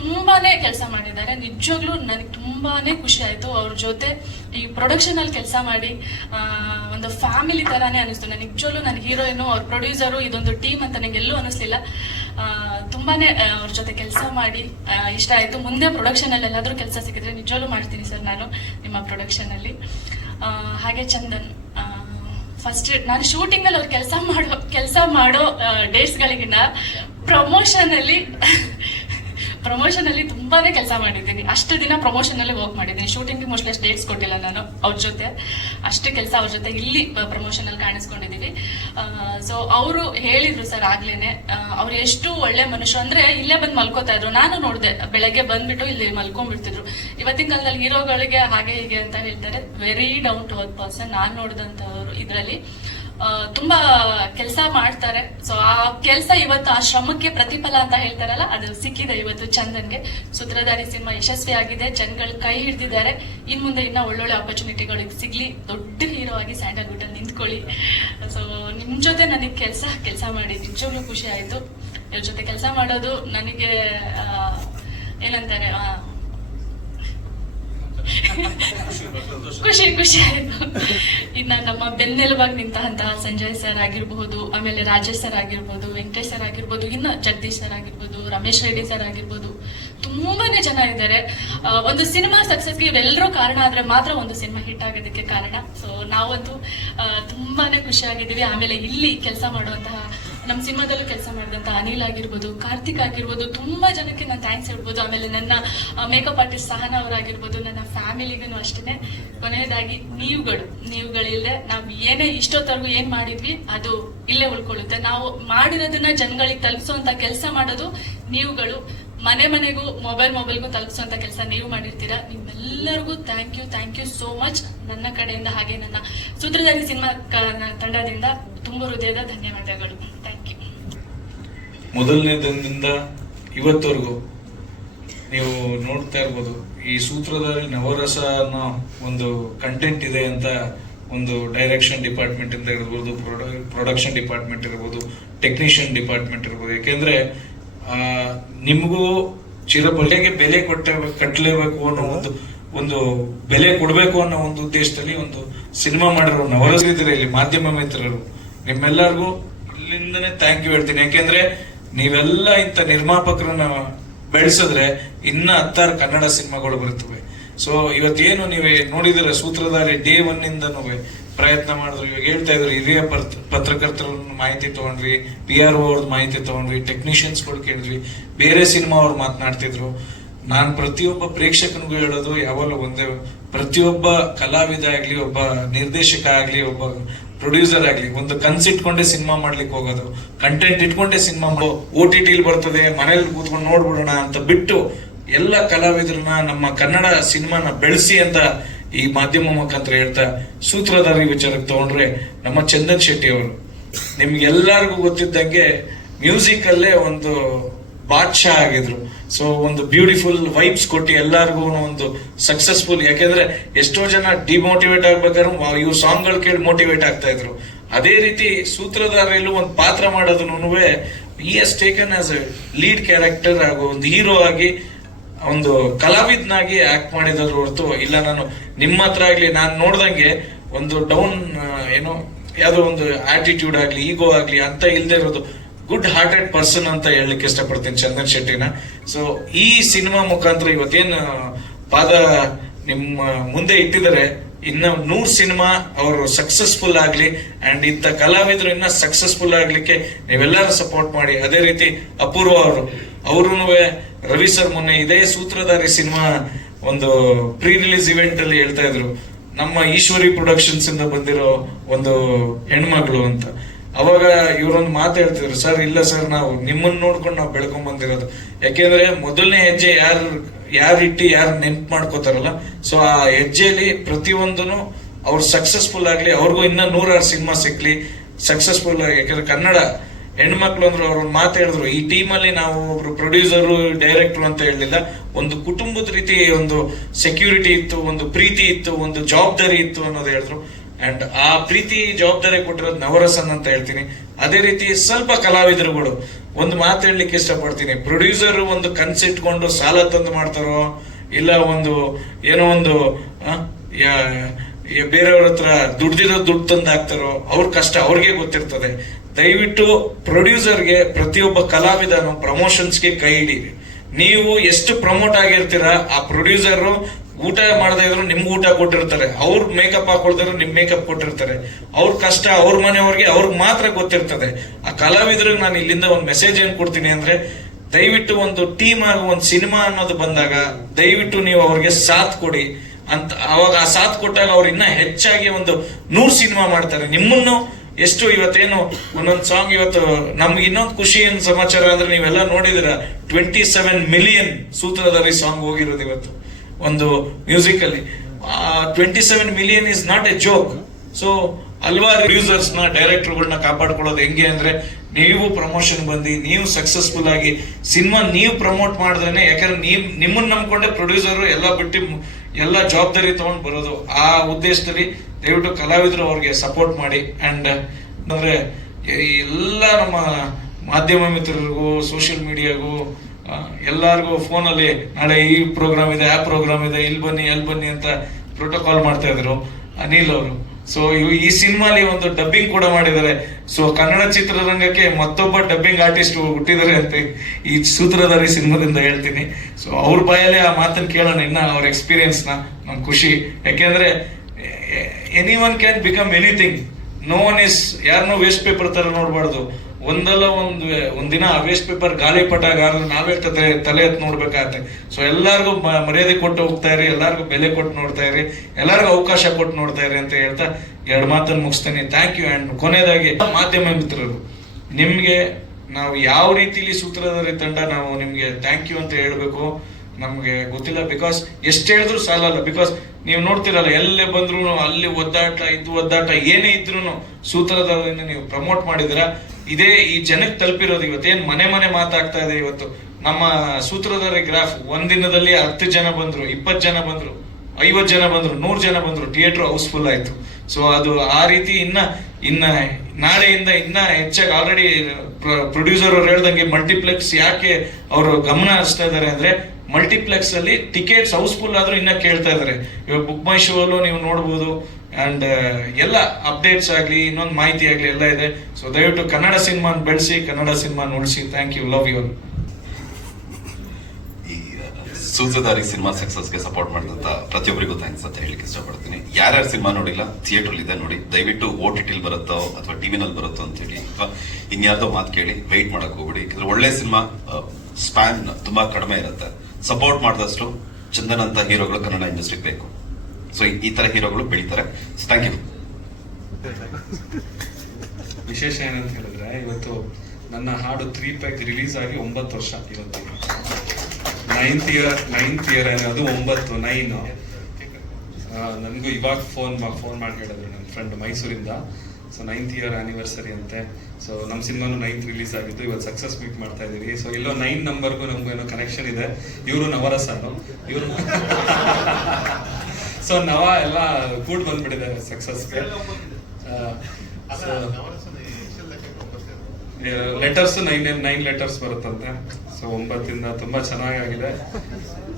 ತುಂಬಾನೇ ಕೆಲಸ ಮಾಡಿದ್ದಾರೆ. ನಿಜವಾಗ್ಲೂ ನನಗೆ ತುಂಬಾನೇ ಖುಷಿ ಆಯ್ತು. ಅವ್ರ ಜೊತೆ ಈ ಪ್ರೊಡಕ್ಷನ್ ಅಲ್ಲಿ ಕೆಲಸ ಮಾಡಿ ಒಂದು ಫ್ಯಾಮಿಲಿ ತರಾನೇ ಅನಿಸ್ತು. ನನಗೆ ನಿಜವಾಗ್ಲೂ ನನ್ನ ಹೀರೋಯಿನ್ ಅವ್ರ ಪ್ರೊಡ್ಯೂಸರು ಇದೊಂದು ಟೀಮ್ ಅಂತ ನನಗೆ ಎಲ್ಲೂ ಅನಿಸ್ಲಿಲ್ಲ. ತುಂಬಾನೇ ಅವ್ರ ಜೊತೆ ಕೆಲಸ ಮಾಡಿ ಇಷ್ಟ ಆಯ್ತು. ಮುಂದೆ ಪ್ರೊಡಕ್ಷನ್ ಅಲ್ಲಿ ಎಲ್ಲಾದ್ರೂ ಕೆಲಸ ಸಿಕ್ಕಿದ್ರೆ ನಿಜವಾಗ್ಲೂ ಮಾಡ್ತೀನಿ ಸರ್ ನಾನು ನಿಮ್ಮ ಪ್ರೊಡಕ್ಷನ್ ಅಲ್ಲಿ. ಹಾಗೆ ಚಂದನ್ ಫಸ್ಟ್ ನಾನು ಶೂಟಿಂಗ್ ಅಲ್ಲಿ ಅವ್ರು ಕೆಲಸ ಮಾಡೋ ಕೆಲಸ ಮಾಡೋ ಡೇಟ್ಸ್ ಗಳಿಗಿನ್ನ ಪ್ರಮೋಷನ್ ಅಲ್ಲಿ ಪ್ರಮೋಷನ್ ಅಲ್ಲಿ ತುಂಬಾನೇ ಕೆಲಸ ಮಾಡಿದ್ದೀನಿ. ಅಷ್ಟು ದಿನ ಪ್ರಮೋಷನ್ ಅಲ್ಲಿ ವರ್ಕ್ ಮಾಡಿದ್ದೀನಿ. ಶೂಟಿಂಗ್ ಮೋಸ್ಟ್ಲಿ ಅಷ್ಟು ಡೇಟ್ಸ್ ಕೊಟ್ಟಿಲ್ಲ ನಾನು, ಅವ್ರ ಜೊತೆ. ಅಷ್ಟೇ ಕೆಲಸ ಅವ್ರ ಜೊತೆ ಇಲ್ಲಿ ಪ್ರಮೋಷನ್ ಅಲ್ಲಿ ಕಾಣಿಸ್ಕೊಂಡಿದೀವಿ. ಸೊ ಅವರು ಹೇಳಿದ್ರು ಸರ್ ಆಗ್ಲೇನೆ ಅವ್ರು ಎಷ್ಟು ಒಳ್ಳೆ ಮನುಷ್ಯ ಅಂದ್ರೆ ಇಲ್ಲೇ ಬಂದು ಮಲ್ಕೋತಾ ಇದ್ರು. ನಾನು ನೋಡಿದೆ, ಬೆಳಗ್ಗೆ ಬಂದ್ಬಿಟ್ಟು ಇಲ್ಲಿ ಮಲ್ಕೊಂಡ್ಬಿಡ್ತಿದ್ರು. ಇವತ್ತಿನ ಕಾಲದಲ್ಲಿ ಹೀರೋಗಳಿಗೆ ಹಾಗೆ ಹೀಗೆ ಅಂತ ಹೇಳ್ತಾರೆ. Very down to earth person ನಾನು ನೋಡಿದಂತವ್ರು ಇದ್ರಲ್ಲಿ. ತುಂಬಾ ಕೆಲಸ ಮಾಡ್ತಾರೆ. ಸೊ ಆ ಕೆಲಸ ಇವತ್ತು, ಆ ಶ್ರಮಕ್ಕೆ ಪ್ರತಿಫಲ ಅಂತ ಹೇಳ್ತಾರಲ್ಲ, ಅದು ಸಿಕ್ಕಿದೆ ಇವತ್ತು ಚಂದನ್ಗೆ. ಸೂತ್ರಧಾರಿ ಸಿನಿಮಾ ಯಶಸ್ವಿ ಆಗಿದೆ ಜನಗಳು ಕೈ ಹಿಡ್ದಿದ್ದಾರೆ. ಇನ್ ಮುಂದೆ ಇನ್ನ ಒಳ್ಳೊಳ್ಳೆ ಆಪರ್ಚುನಿಟಿಗಳು ಸಿಗ್ಲಿ. ದೊಡ್ಡ ಹೀರೋ ಆಗಿ ಸ್ಯಾಂಡಲ್ವುಡ್ ಅಲ್ಲಿ ನಿಂತ್ಕೊಳ್ಳಿ. ಸೊ ನಿಮ್ ಜೊತೆ ನನಗೆ ಕೆಲಸ ಕೆಲಸ ಮಾಡಿ. ನಿಜವಾಗ್ಲೂ ಖುಷಿ ಆಯ್ತು. ಇವ್ರ ಜೊತೆ ಕೆಲಸ ಮಾಡೋದು ನನಗೆ ಏನಂತಾರೆ ಖುಷಿ ಖುಷಿ ಆಯ್ತು. ಇನ್ನ ನಮ್ಮ ಬೆನ್ನೆಲುಬಾಗಿ ನಿಂತಹ ಸಂಜಯ್ ಸರ್ ಆಗಿರ್ಬಹುದು, ಆಮೇಲೆ ರಾಜೇಶ್ ಸರ್ ಆಗಿರ್ಬೋದು, ವೆಂಕಟೇಶ್ ಸರ್ ಆಗಿರ್ಬೋದು, ಇನ್ನ ಜಗದೀಶ್ ಸರ್ ಆಗಿರ್ಬೋದು, ರಮೇಶ್ ರೆಡ್ಡಿ ಸರ್ ಆಗಿರ್ಬೋದು, ತುಂಬಾನೇ ಜನ ಇದ್ದಾರೆ. ಒಂದು ಸಿನಿಮಾ ಸಕ್ಸಸ್ಗೆ ಇವೆಲ್ಲರೂ ಕಾರಣ ಆದ್ರೆ ಮಾತ್ರ ಒಂದು ಸಿನಿಮಾ ಹಿಟ್ ಆಗೋದಕ್ಕೆ ಕಾರಣ. ಸೊ ನಾವಂತೂ ತುಂಬಾನೇ ತುಂಬಾನೇ ಖುಷಿಯಾಗಿದ್ದೀವಿ. ಆಮೇಲೆ ಇಲ್ಲಿ ಕೆಲಸ ಮಾಡುವಂತಹ ನಮ್ಮ ಸಿನಿಮಾದಲ್ಲೂ ಕೆಲಸ ಮಾಡಿದಂತ ಅನಿಲ್ ಆಗಿರ್ಬೋದು, ಕಾರ್ತಿಕ್ ಆಗಿರ್ಬೋದು, ತುಂಬಾ ಜನಕ್ಕೆ ನಾನು ಥ್ಯಾಂಕ್ಸ್ ಹೇಳ್ಬೋದು. ಆಮೇಲೆ ನನ್ನ ಮೇಕಪ್ ಆರ್ಟಿಸ್ಟ್ ಸಹನ ಅವರಾಗಿರ್ಬೋದು, ನನ್ನ ಫ್ಯಾಮಿಲಿಗೂ ಅಷ್ಟೇ ಕೊನೆಯದಾಗಿ ನೀವುಗಳು, ನೀವುಗಳಿಲ್ಲದೆ ನಾವು ಏನೇ ಇಷ್ಟೊತ್ತರೆಗೂ ಏನ್ ಮಾಡಿದ್ವಿ, ಅದು ಇಲ್ಲೇ ಉಳ್ಕೊಳ್ಳುತ್ತೆ. ನಾವು ಮಾಡಿರೋದನ್ನ ಜನಗಳಿಗೆ ತಲುಪಿಸುವಂತ ಕೆಲಸ ಮಾಡೋದು ನೀವುಗಳು. ಮನೆ ಮನೆಗೂ ಮೊಬೈಲ್ ಮೊಬೈಲ್ಗೂ ತಲುಪಿಸುವಂತ ಕೆಲಸ ನೀವು ಮಾಡಿರ್ತೀರಾ? ನಿಮ್ಮೆಲ್ಲರಿಗೂ thank you thank you so much ನನ್ನ ಕಡೆಯಿಂದ ಹಾಗೆ ನನ್ನ ಸೂತ್ರಧಾರಿ ಸಿನಿಮಾ ತಂಡದಿಂದ ತುಂಬ ಹೃದಯದ ಧನ್ಯವಾದಗಳು. ಮೊದಲನೇ ದಿನದಿಂದ ಇವತ್ತವರೆಗೂ ನೀವು ನೋಡ್ತಾ ಇರ್ಬೋದು, ಈ ಸೂತ್ರದಲ್ಲಿ ನವರಸ ಅನ್ನೋ ಒಂದು ಕಂಟೆಂಟ್ ಇದೆ ಅಂತ ಒಂದು ಡೈರೆಕ್ಷನ್ ಡಿಪಾರ್ಟ್ಮೆಂಟ್ ಇಂದ ಇರ್ಬೋದು ಪ್ರೊಡಕ್ಷನ್ ಡಿಪಾರ್ಟ್ಮೆಂಟ್ ಇರ್ಬೋದು ಟೆಕ್ನಿಷಿಯನ್ ಡಿಪಾರ್ಟ್ಮೆಂಟ್ ಇರ್ಬೋದು. ಯಾಕೆಂದ್ರೆ ನಿಮಗೂ ಚಿರಬಲೆಗೆ ಬೆಲೆ ಕೊಟ್ಟ ಕಟ್ಟಲೇಬೇಕು ಅನ್ನೋ ಒಂದು ಒಂದು ಬೆಲೆ ಕೊಡಬೇಕು ಅನ್ನೋ ಒಂದು ಉದ್ದೇಶದಲ್ಲಿ ಒಂದು ಸಿನಿಮಾ ಮಾಡಿರೋ ನವರಸ ಇಲ್ಲಿ ಮಾಧ್ಯಮ ಮಿತ್ರರು? ನಿಮ್ಮೆಲ್ಲರಿಗೂ ಇಲ್ಲಿಂದನೇ ಥ್ಯಾಂಕ್ ಯು ಹೇಳ್ತೀನಿ. ಯಾಕೆಂದ್ರೆ ನೀವೆಲ್ಲ ಇಂಥ ನಿರ್ಮಾಪಕರನ್ನ ಬೆಳೆಸಿದ್ರೆ ಇನ್ನ ಹತ್ತಾರು ಕನ್ನಡ ಸಿನಿಮಾಗಳು ಬರುತ್ತವೆ. ಸೊ ಇವತ್ತೇನು ನೀವೇ ನೋಡಿದ್ರೆ ಸೂತ್ರಧಾರಿ ಡೇ ಒನ್ ಇಂದನೂ ಪ್ರಯತ್ನ ಮಾಡಿದ್ರು. ಇವಾಗ ಹೇಳ್ತಾ ಇದ್ರು, ಹಿರಿಯ ಪತ್- ಪತ್ರಕರ್ತರ ಮಾಹಿತಿ ತಗೊಂಡ್ರಿ ಪಿ ಆರ್ ಅವ್ರದ್ದು ಮಾಹಿತಿ ತಗೊಂಡ್ರಿ ಟೆಕ್ನಿಷಿಯನ್ಸ್ಗಳು ಕೇಳಿದ್ರಿ ಬೇರೆ ಸಿನಿಮಾ ಅವ್ರು ಮಾತನಾಡ್ತಿದ್ರು. ನಾನ್ ಪ್ರತಿಯೊಬ್ಬ ಪ್ರೇಕ್ಷಕನಿಗೂ ಹೇಳೋದು ಯಾವಾಗಲೂ ಒಂದೇ, ಪ್ರತಿಯೊಬ್ಬ ಕಲಾವಿದ ಆಗ್ಲಿ, ಒಬ್ಬ ನಿರ್ದೇಶಕ ಆಗ್ಲಿ, ಒಬ್ಬ ಪ್ರೊಡ್ಯೂಸರ್ ಆಗಲಿ, ಒಂದು ಕನ್ಸ್ ಇಟ್ಕೊಂಡೆ ಸಿನಿಮಾ ಮಾಡ್ಲಿಕ್ಕೆ ಹೋಗೋದು ಕಂಟೆಂಟ್ ಇಟ್ಕೊಂಡೆ ಸಿನಿಮಾ ಮಾಡೋ ಓ ಟಿ ಟಿಲಿ ಬರ್ತದೆ, ಮನೇಲಿ ಕೂತ್ಕೊಂಡು ನೋಡ್ಬಿಡೋಣ ಅಂತ ಬಿಟ್ಟು ಎಲ್ಲ ಕಲಾವಿದರನ್ನ ನಮ್ಮ ಕನ್ನಡ ಸಿನಿಮಾನ ಬೆಳೆಸಿ ಅಂತ ಈ ಮಾಧ್ಯಮ ಮುಖಾಂತರ ಹೇಳ್ತಾ ಸೂತ್ರಧಾರಿ ವಿಚಾರಕ್ಕೆ ತಗೊಂಡ್ರೆ ನಮ್ಮ ಚಂದನ್ ಶೆಟ್ಟಿ ಅವರು. ನಿಮ್ಗೆಲ್ಲರಿಗೂ ಗೊತ್ತಿದ್ದಂಗೆ ಮ್ಯೂಸಿಕ್ ಅಲ್ಲೇ ಒಂದು ಬಾದ್ಶಾ ಆಗಿದ್ರು. ಸೊ ಒಂದು ಬ್ಯೂಟಿಫುಲ್ ವೈಬ್ಸ್ ಕೊಟ್ಟು ಎಲ್ಲರಿಗೂ ಒಂದು ಸಕ್ಸಸ್ಫುಲ್ ಯಾಕೆಂದ್ರೆ ಎಷ್ಟೋ ಜನ ಡಿಮೋಟಿವೇಟ್ ಆಗ್ಬೇಕಾದ್ರೆ ಇವ್ರ ಸಾಂಗ್ಗಳು ಕೇಳಿ ಮೋಟಿವೇಟ್ ಆಗ್ತಾ ಇದ್ರು. ಅದೇ ರೀತಿ ಸೂತ್ರಧಾರೆಯಲ್ಲೂ ಒಂದು ಪಾತ್ರ ಮಾಡೋದನ್ನು ಈ is taken as a lead character ಹಾಗೂ ಒಂದು ಹೀರೋ ಆಗಿ ಒಂದು ಕಲಾವಿದನಾಗಿ ಆಕ್ಟ್ ಮಾಡಿದ್ರು ಹೊರತು ಇಲ್ಲ, ನಾನು ನಿಮ್ಮ ಹತ್ರ ಆಗ್ಲಿ, ನಾನು ನೋಡ್ದಂಗೆ ಒಂದು ಡೌನ್ ಏನೋ, ಯಾವುದೋ ಒಂದು ಆಟಿಟ್ಯೂಡ್ ಆಗ್ಲಿ ಈಗೋ ಆಗ್ಲಿ ಅಂತ ಇಲ್ದೇ ಇರೋದು. ಗುಡ್ ಹಾರ್ಟೆಡ್ ಪರ್ಸನ್ ಅಂತ ಹೇಳಲಿಕ್ಕೆ ಇಷ್ಟಪಡ್ತೀನಿ ಚಂದನ್ ಶೆಟ್ಟಿನ. ಸೊ ಈ ಸಿನಿಮಾ ಮುಖಾಂತರ ಇವತ್ತೇನು ಪಾದ ನಿಮ್ಮ ಮುಂದೆ ಇಟ್ಟಿದ್ದಾರೆ, ಇನ್ನ ನೂರ್ ಸಿನಿಮಾ ಅವರು ಸಕ್ಸಸ್ಫುಲ್ ಆಗ್ಲಿ ಅಂಡ್ ಇಂಥ ಕಲಾವಿದರು ಇನ್ನ ಸಕ್ಸಸ್ಫುಲ್ ಆಗ್ಲಿಕ್ಕೆ ನೀವೆಲ್ಲರೂ ಸಪೋರ್ಟ್ ಮಾಡಿ. ಅದೇ ರೀತಿ ಅಪೂರ್ವ ಅವರು. ಅವರು ರವಿ ಸರ್ ಮೊನ್ನೆ ಇದೇ ಸೂತ್ರಧಾರಿ ಸಿನಿಮಾ ಒಂದು ಪ್ರೀ ರಿಲೀಸ್ ಇವೆಂಟ್ ಅಲ್ಲಿ ಹೇಳ್ತಾ ಇದ್ರು. ನಮ್ಮ ಈಶ್ವರಿ ಪ್ರೊಡಕ್ಷನ್ಸ್ ಇಂದ ಬಂದಿರೋ ಒಂದು ಹೆಣ್ಮಗಳು ಅಂತ. ಅವಾಗ ಇವರೊಂದು ಮಾತು ಹೇಳ್ತಿದ್ರು, ಸರ್, ಇಲ್ಲ ಸರ್, ನಾವು ನಿಮ್ಮನ್ನ ನೋಡ್ಕೊಂಡು ನಾವು ಬೆಳ್ಕೊಂಡ್ ಬಂದಿರೋದು. ಯಾಕೆಂದ್ರೆ ಮೊದಲನೇ ಹೆಜ್ಜೆ ಯಾರು ಯಾರು ಇಟ್ಟು ಯಾರು ನೆನ್ಪು ಮಾಡ್ಕೋತಾರಲ್ಲ ಸೊ ಆ ಹೆಜ್ಜೆಯಲ್ಲಿ ಪ್ರತಿಯೊಂದನು ಅವ್ರು ಸಕ್ಸಸ್ಫುಲ್ ಆಗಲಿ, ಅವ್ರಿಗೂ ಇನ್ನ ನೂರಾರು ಸಿನಿಮಾ ಸಿಕ್ಲಿ ಸಕ್ಸಸ್ಫುಲ್ ಆಗಿ. ಯಾಕಂದ್ರೆ ಕನ್ನಡ ಹೆಣ್ಮಕ್ಳು ಅಂದ್ರೆ ಅವ್ರು ಮಾತು ಹೇಳಿದ್ರು, ಈ ಟೀಮ್ ಅಲ್ಲಿ ನಾವು ಒಬ್ರು ಪ್ರೊಡ್ಯೂಸರು ಡೈರೆಕ್ಟರ್ ಅಂತ ಹೇಳಲಿಲ್ಲ. ಒಂದು ಕುಟುಂಬದ ರೀತಿ ಒಂದು ಸೆಕ್ಯೂರಿಟಿ ಇತ್ತು, ಒಂದು ಪ್ರೀತಿ ಇತ್ತು, ಒಂದು ಜವಾಬ್ದಾರಿ ಇತ್ತು ಅನ್ನೋದು ಹೇಳಿದ್ರು. ಅಂಡ್ ಆ ಪ್ರೀತಿ, ಜವಾಬ್ದಾರಿ ಕೊಟ್ಟಿರೋದು ನವರಸನ್ ಅಂತ ಹೇಳ್ತೀನಿ. ಅದೇ ರೀತಿ ಸ್ವಲ್ಪ ಕಲಾವಿದರುಗಳು ಒಂದು ಮಾತು ಹೇಳಲಿಕ್ಕೆ ಇಷ್ಟಪಡ್ತೀನಿ. ಪ್ರೊಡ್ಯೂಸರ್ ಒಂದು ಕನ್ಸಿಟ್ಕೊಂಡು ಸಾಲ ತಂದು ಮಾಡ್ತಾರೋ, ಇಲ್ಲ ಒಂದು ಏನೋ ಒಂದು ಬೇರೆಯವ್ರ ಹತ್ರ ದುಡ್ದಿರೋ ದುಡ್ಡು ತಂದು ಹಾಕ್ತಾರೋ, ಅವ್ರ ಕಷ್ಟ ಅವ್ರಿಗೆ ಗೊತ್ತಿರ್ತದೆ. ದಯವಿಟ್ಟು ಪ್ರೊಡ್ಯೂಸರ್ಗೆ ಪ್ರತಿಯೊಬ್ಬ ಕಲಾವಿದನು ಪ್ರಮೋಷನ್ಸ್ಗೆ ಕೈ ಹಿಡೀರಿ. ನೀವು ಎಷ್ಟು ಪ್ರಮೋಟ್ ಆಗಿರ್ತೀರಾ, ಆ ಪ್ರೊಡ್ಯೂಸರ್ ಊಟ ಮಾಡದೇ ಇದ್ರು ನಿಮ್ಗೆ ಊಟ ಕೊಟ್ಟಿರ್ತಾರೆ. ಅವ್ರ ಮೇಕಪ್ ಹಾಕೊಳ್ದಿದ್ರು ನಿಮ್ ಮೇಕಪ್ ಕೊಟ್ಟಿರ್ತಾರೆ. ಅವ್ರ ಕಷ್ಟ ಅವ್ರ ಮನೆಯವ್ರಿಗೆ ಅವ್ರಿಗೆ ಮಾತ್ರ ಗೊತ್ತಿರ್ತದೆ. ಆ ಕಲಾವಿದ್ರಿಗೆ ನಾನು ಇಲ್ಲಿಂದ ಒಂದು ಮೆಸೇಜ್ ಏನ್ ಕೊಡ್ತೀನಿ ಅಂದ್ರೆ, ದಯವಿಟ್ಟು ಒಂದು ಟೀಮ್ ಆಗಿ, ಒಂದು ಸಿನಿಮಾ ಅನ್ನೋದು ಬಂದಾಗ ದಯವಿಟ್ಟು ನೀವು ಅವ್ರಿಗೆ ಸಾಥ್ ಕೊಡಿ. ಅಂತ ಅವಾಗ ಆ ಸಾಥ್ ಕೊಟ್ಟಾಗ ಅವ್ರು ಇನ್ನ ಹೆಚ್ಚಾಗಿ ಒಂದು ನೂರು ಸಿನಿಮಾ ಮಾಡ್ತಾರೆ. ನಿಮ್ಮನ್ನು ಎಷ್ಟು ಇವತ್ತೇನು ಒಂದೊಂದು ಸಾಂಗ್ ಇವತ್ತು ನಮ್ಗೆ ಇನ್ನೊಂದು ಖುಷಿ ಏನು ಸಮಾಚಾರ ಅಂದ್ರೆ ನೀವೆಲ್ಲ ನೋಡಿದಿರ twenty seven million Sutradhari song ಹೋಗಿರೋದು ಇವತ್ತು. ಒಂದು ಮ್ಯೂಸಿಕ್ ಅಲ್ಲಿ twenty seven million is not a joke so ಹಲ್ವಾರು ನ ಡೈರೆಕ್ಟರ್ಗಳನ್ನ ಕಾಪಾಡ್ಕೊಳ್ಳೋದು ಹೆಂಗೆ ಅಂದ್ರೆ, ನೀವು ಪ್ರಮೋಷನ್ ಬಂದು, ನೀವು ಸಕ್ಸಸ್ಫುಲ್ ಆಗಿ, ಸಿನಿಮಾ ನೀವು ಪ್ರಮೋಟ್ ಮಾಡಿದ್ರೇನೆ, ಯಾಕಂದ್ರೆ ನೀವು, ನಿಮ್ಮನ್ನ ನಂಬ್ಕೊಂಡೆ ಪ್ರೊಡ್ಯೂಸರ್ ಎಲ್ಲ ಬಿಟ್ಟು ಎಲ್ಲ ಜವಾಬ್ದಾರಿ ತಗೊಂಡು ಬರೋದು. ಆ ಉದ್ದೇಶದಲ್ಲಿ ದಯವಿಟ್ಟು ಕಲಾವಿದರು ಅವ್ರಿಗೆ ಸಪೋರ್ಟ್ ಮಾಡಿ ಅಂಡ್ ಅಂದ್ರೆ ಎಲ್ಲ ನಮ್ಮ ಮಾಧ್ಯಮ ಮಿತ್ರರಿಗೂ ಸೋಷಿಯಲ್ ಮೀಡಿಯಾಗೂ ಎಲ್ಲರಿಗೂ ಫೋನಲ್ಲಿ ನಾಳೆ ಈ ಪ್ರೋಗ್ರಾಮ್ ಇದೆ, ಆ ಪ್ರೋಗ್ರಾಮ್ ಇದೆ, ಇಲ್ಲಿ ಬನ್ನಿ, ಅಲ್ಲಿ ಬನ್ನಿ ಅಂತ ಪ್ರೋಟೋಕಾಲ್ ಮಾಡ್ತಾ ಇದ್ರು, ಅನಿಲ್ ಅವರು. ಸೊ ಈ ಸಿನಿಮಾಲಿ ಒಂದು ಡಬ್ಬಿಂಗ್ ಕೂಡ ಮಾಡಿದ್ದಾರೆ. ಸೊ ಕನ್ನಡ ಚಿತ್ರರಂಗಕ್ಕೆ ಮತ್ತೊಬ್ಬ ಡಬ್ಬಿಂಗ್ ಆರ್ಟಿಸ್ಟ್ ಹುಟ್ಟಿದ್ದಾರೆ ಅಂತ ಈ ಸೂತ್ರಧಾರಿ ಸಿನಿಮಾದಿಂದ ಹೇಳ್ತೀನಿ. ಸೊ ಅವ್ರ ಬಾಯಲ್ಲಿ ಆ ಮಾತನ್ನು ಕೇಳೋಣ ಇನ್ನ ಅವ್ರ ಎಕ್ಸ್ಪೀರಿಯನ್ಸ್ನ. ನಮ್ ಖುಷಿ. ಯಾಕೆಂದ್ರೆ any one can become anything no one is ಯಾರನ್ನೂ ವೇಸ್ಟ್ ಪೇಪರ್ ತರ ನೋಡಬಾರ್ದು. ಒಂದಲ್ಲ ಒಂದು, ಒಂದಿನ ಆ ವೇಸ್ಟ್ ಪೇಪರ್ ಗಾಳಿ ಪಟ್ಟಾಗ ನಾವೇ ತಲೆ ತಲೆ ಎತ್ತು ನೋಡ್ಬೇಕಾಗತ್ತೆ. ಸೊ ಎಲ್ಲಾರ್ಗು ಮರ್ಯಾದೆ ಕೊಟ್ಟು ಹೋಗ್ತಾ ಇರಿ, ಎಲ್ಲಾರ್ಗು ಬೆಲೆ ಕೊಟ್ಟು ನೋಡ್ತಾ ಇರಿ, ಎಲ್ಲಾರ್ಗು ಅವಕಾಶ ಕೊಟ್ಟು ನೋಡ್ತಾ ಇರಿ ಅಂತ ಹೇಳ್ತಾ ಎರಡು ಮಾತನ್ನು ಮುಗಿಸ್ತೇನೆ. ಥ್ಯಾಂಕ್ ಯು ಅಂಡ್ ಕೊನೆಯದಾಗಿ, ಮಾಧ್ಯಮ ಮಿತ್ರರು, ನಿಮ್ಗೆ ನಾವು ಯಾವ ರೀತಿಲಿ ಸೂತ್ರಧಾರಿ ತಂಡ ನಾವು ನಿಮ್ಗೆ ಥ್ಯಾಂಕ್ ಯು ಅಂತ ಹೇಳ್ಬೇಕು, ನಮ್ಗೆ ಗೊತ್ತಿಲ್ಲ. ಬಿಕಾಸ್ ಎಷ್ಟು ಹೇಳಿದ್ರು ಸಾಲಲ್ಲ. ಬಿಕಾಸ್ ನೀವು ನೋಡ್ತಿರಲ್ಲ, ಎಲ್ಲೇ ಬಂದ್ರು ಅಲ್ಲಿ ಒದ್ದಾಟ, ಇದು ಒದ್ದಾಟ, ಏನೇ ಇದ್ರು ಸೂತ್ರಧಾರದಿಂದ ನೀವು ಪ್ರಮೋಟ್ ಮಾಡಿದಿರ ಇದೇ ಈ ಜನಕ್ಕೆ ತಲುಪಿರೋದು ಇವತ್ತೇನ್ ಮನೆ ಮನೆ ಮಾತಾಗ್ತಾ ಇದೆ ಇವತ್ತು. ನಮ್ಮ ಸೂತ್ರಧಾರಿ ಗ್ರಾಫ್ ಒಂದಿನದಲ್ಲಿ ಹತ್ತು ಜನ ಬಂದ್ರು, ಇಪ್ಪತ್ತು ಜನ ಬಂದ್ರು, ಐವತ್ತು ಜನ ಬಂದ್ರು, ನೂರು ಜನ ಬಂದ್ರು ಥಿಯೇಟರ್ ಹೌಸ್ಫುಲ್ ಆಯ್ತು. ಸೊ ಅದು ಆ ರೀತಿ ಇನ್ನ ಇನ್ನ, ನಾಳೆಯಿಂದ ಇನ್ನ ಹೆಚ್ಚಾಗಿ ಆಲ್ರೆಡಿ ಪ್ರೊಡ್ಯೂಸರ್ ಅವ್ರು ಹೇಳ್ದಂಗೆ ಮಲ್ಟಿಪ್ಲೆಕ್ಸ್ ಯಾಕೆ ಅವರು ಗಮನ ಹರಿಸ್ತಾ ಇದ್ದಾರೆ ಅಂದ್ರೆ ಮಲ್ಟಿಪ್ಲೆಕ್ಸ್ ಅಲ್ಲಿ ಟಿಕೆಟ್ಸ್ ಹೌಸ್ಫುಲ್ ಆದ್ರೂ ಇನ್ನ ಕೇಳ್ತಾ ಇದಾರೆ ಇವಾಗ ಬುಕ್ ಮೈ ಶೋ ಅಲ್ಲೂ ನೀವು ನೋಡ್ಬೋದು. ಅಂಡ್ ಎಲ್ಲ ಅಪ್ಡೇಟ್ಸ್ ಆಗಲಿ, ಇನ್ನೊಂದು ಮಾಹಿತಿ ಆಗಲಿ ಎಲ್ಲ ಇದೆ. ಸೊ ದಯವಿಟ್ಟು ಕನ್ನಡ ಸಿನಿಮಾನ ಬೆಳೆಸಿ, ಕನ್ನಡ ಸಿನಿಮಾ ಉಳಿಸಿ. Thank you love you Sutradhari cinema ಸಕ್ಸಸ್ಗೆ support ಮಾಡಿದಂತ ಪ್ರತಿಯೊಬ್ಬರಿಗೂ ಥ್ಯಾಂಕ್ಸ್ ಅಂತ ಹೇಳಿಕ್ಕೆ ಇಷ್ಟಪಡ್ತೀನಿ. ಯಾರ್ಯಾರು ಸಿನಿಮಾ ನೋಡಿಲ್ಲ ಥಿಯೇಟರ್ ಇದೆ ನೋಡಿ. ದಯವಿಟ್ಟು ಓ ಟಿ ಟಿಲ್ ಬರುತ್ತೋ ಅಥವಾ ಟಿವಿನಲ್ಲಿ ಬರುತ್ತೋ ಅಂತ ಹೇಳಿ. ಅಥವಾ ಇನ್ಯಾರ್ದೋ ಮಾತು ಕೇಳಿ ವೆಯ್ಟ್ ಮಾಡಕ್ ಹೋಗ್ಬಿಡಿ. ಯಾಕಂದ್ರೆ ಒಳ್ಳೆ ಸಿನಿಮಾ ಸ್ಪ್ಯಾನ್ ತುಂಬಾ ಕಡಿಮೆ ಇರುತ್ತೆ. ಸಪೋರ್ಟ್ ಮಾಡಿದಷ್ಟು ಚಂದನ್ ಅಂತ ಹೀರೋಗಳು ಕನ್ನಡ ಇಂಡಸ್ಟ್ರಿಗೆ ಬೇಕು. ಸೊ ಈ ತರ ಹೀರೋಗಳು ಬೆಳೀತಾರೆ. ಸೊ ಥ್ಯಾಂಕ್ ಯು ವಿಶೇಷ ಏನಂತ ಹೇಳಿದ್ರೆ, ಇವತ್ತು ನನ್ನ ಹಾಡು ತ್ರೀ ಪ್ಯಾಕ್ ರಿಲೀಸ್ ಆಗಿ ಒಂಬತ್ತು ವರ್ಷ ಇವತ್ತು. ನೈನ್ತ್ ಇಯರ್ ನೈನ್ತ್ ಇಯರ್ ಅನ್ನೋದು ಒಂಬತ್ತು ನೈನ್ ನನಗೂ ಇವಾಗ ಫೋನ್ ಫೋನ್ ಮಾಡಿ ಹೇಳಿದ್ರು ನನ್ನ ಫ್ರೆಂಡ್ ಮೈಸೂರಿಂದ. ಸೊ ನೈನ್ತ್ ಇಯರ್ ಆನಿವರ್ಸರಿ ಅಂತೆ. ಸೊ ನಮ್ಮ ಸಿನಿಮಾನು ನೈನ್ತ್ ರಿಲೀಸ್ ಆಗಿತ್ತು ಇವತ್ತು ಸಕ್ಸಸ್ ಮೀಟ್ ಮಾಡ್ತಾ ಇದ್ದೀವಿ. ಸೊ ಇಲ್ಲೋ ನೈನ್ ನಂಬರ್ಗೂ ನಮಗೂ ಏನೋ ಕನೆಕ್ಷನ್ ಇದೆ. ಇವರು ನವರಸನು ಇವರು ಸೊ ನವ ಎಲ್ಲ ಕೂಡ್ ಬಂದ್ಬಿಟ್ಟಿದೆ ಸಕ್ಸಸ್ಗೆ ಲೆಟರ್ಸ್ ನೈನ್ ನೈನ್ ಲೆಟರ್ಸ್ ಬರುತ್ತಂತೆ. ಸೊ ಒಂಬತ್ತಿಂದ ತುಂಬಾ ಚೆನ್ನಾಗಾಗಿದೆ.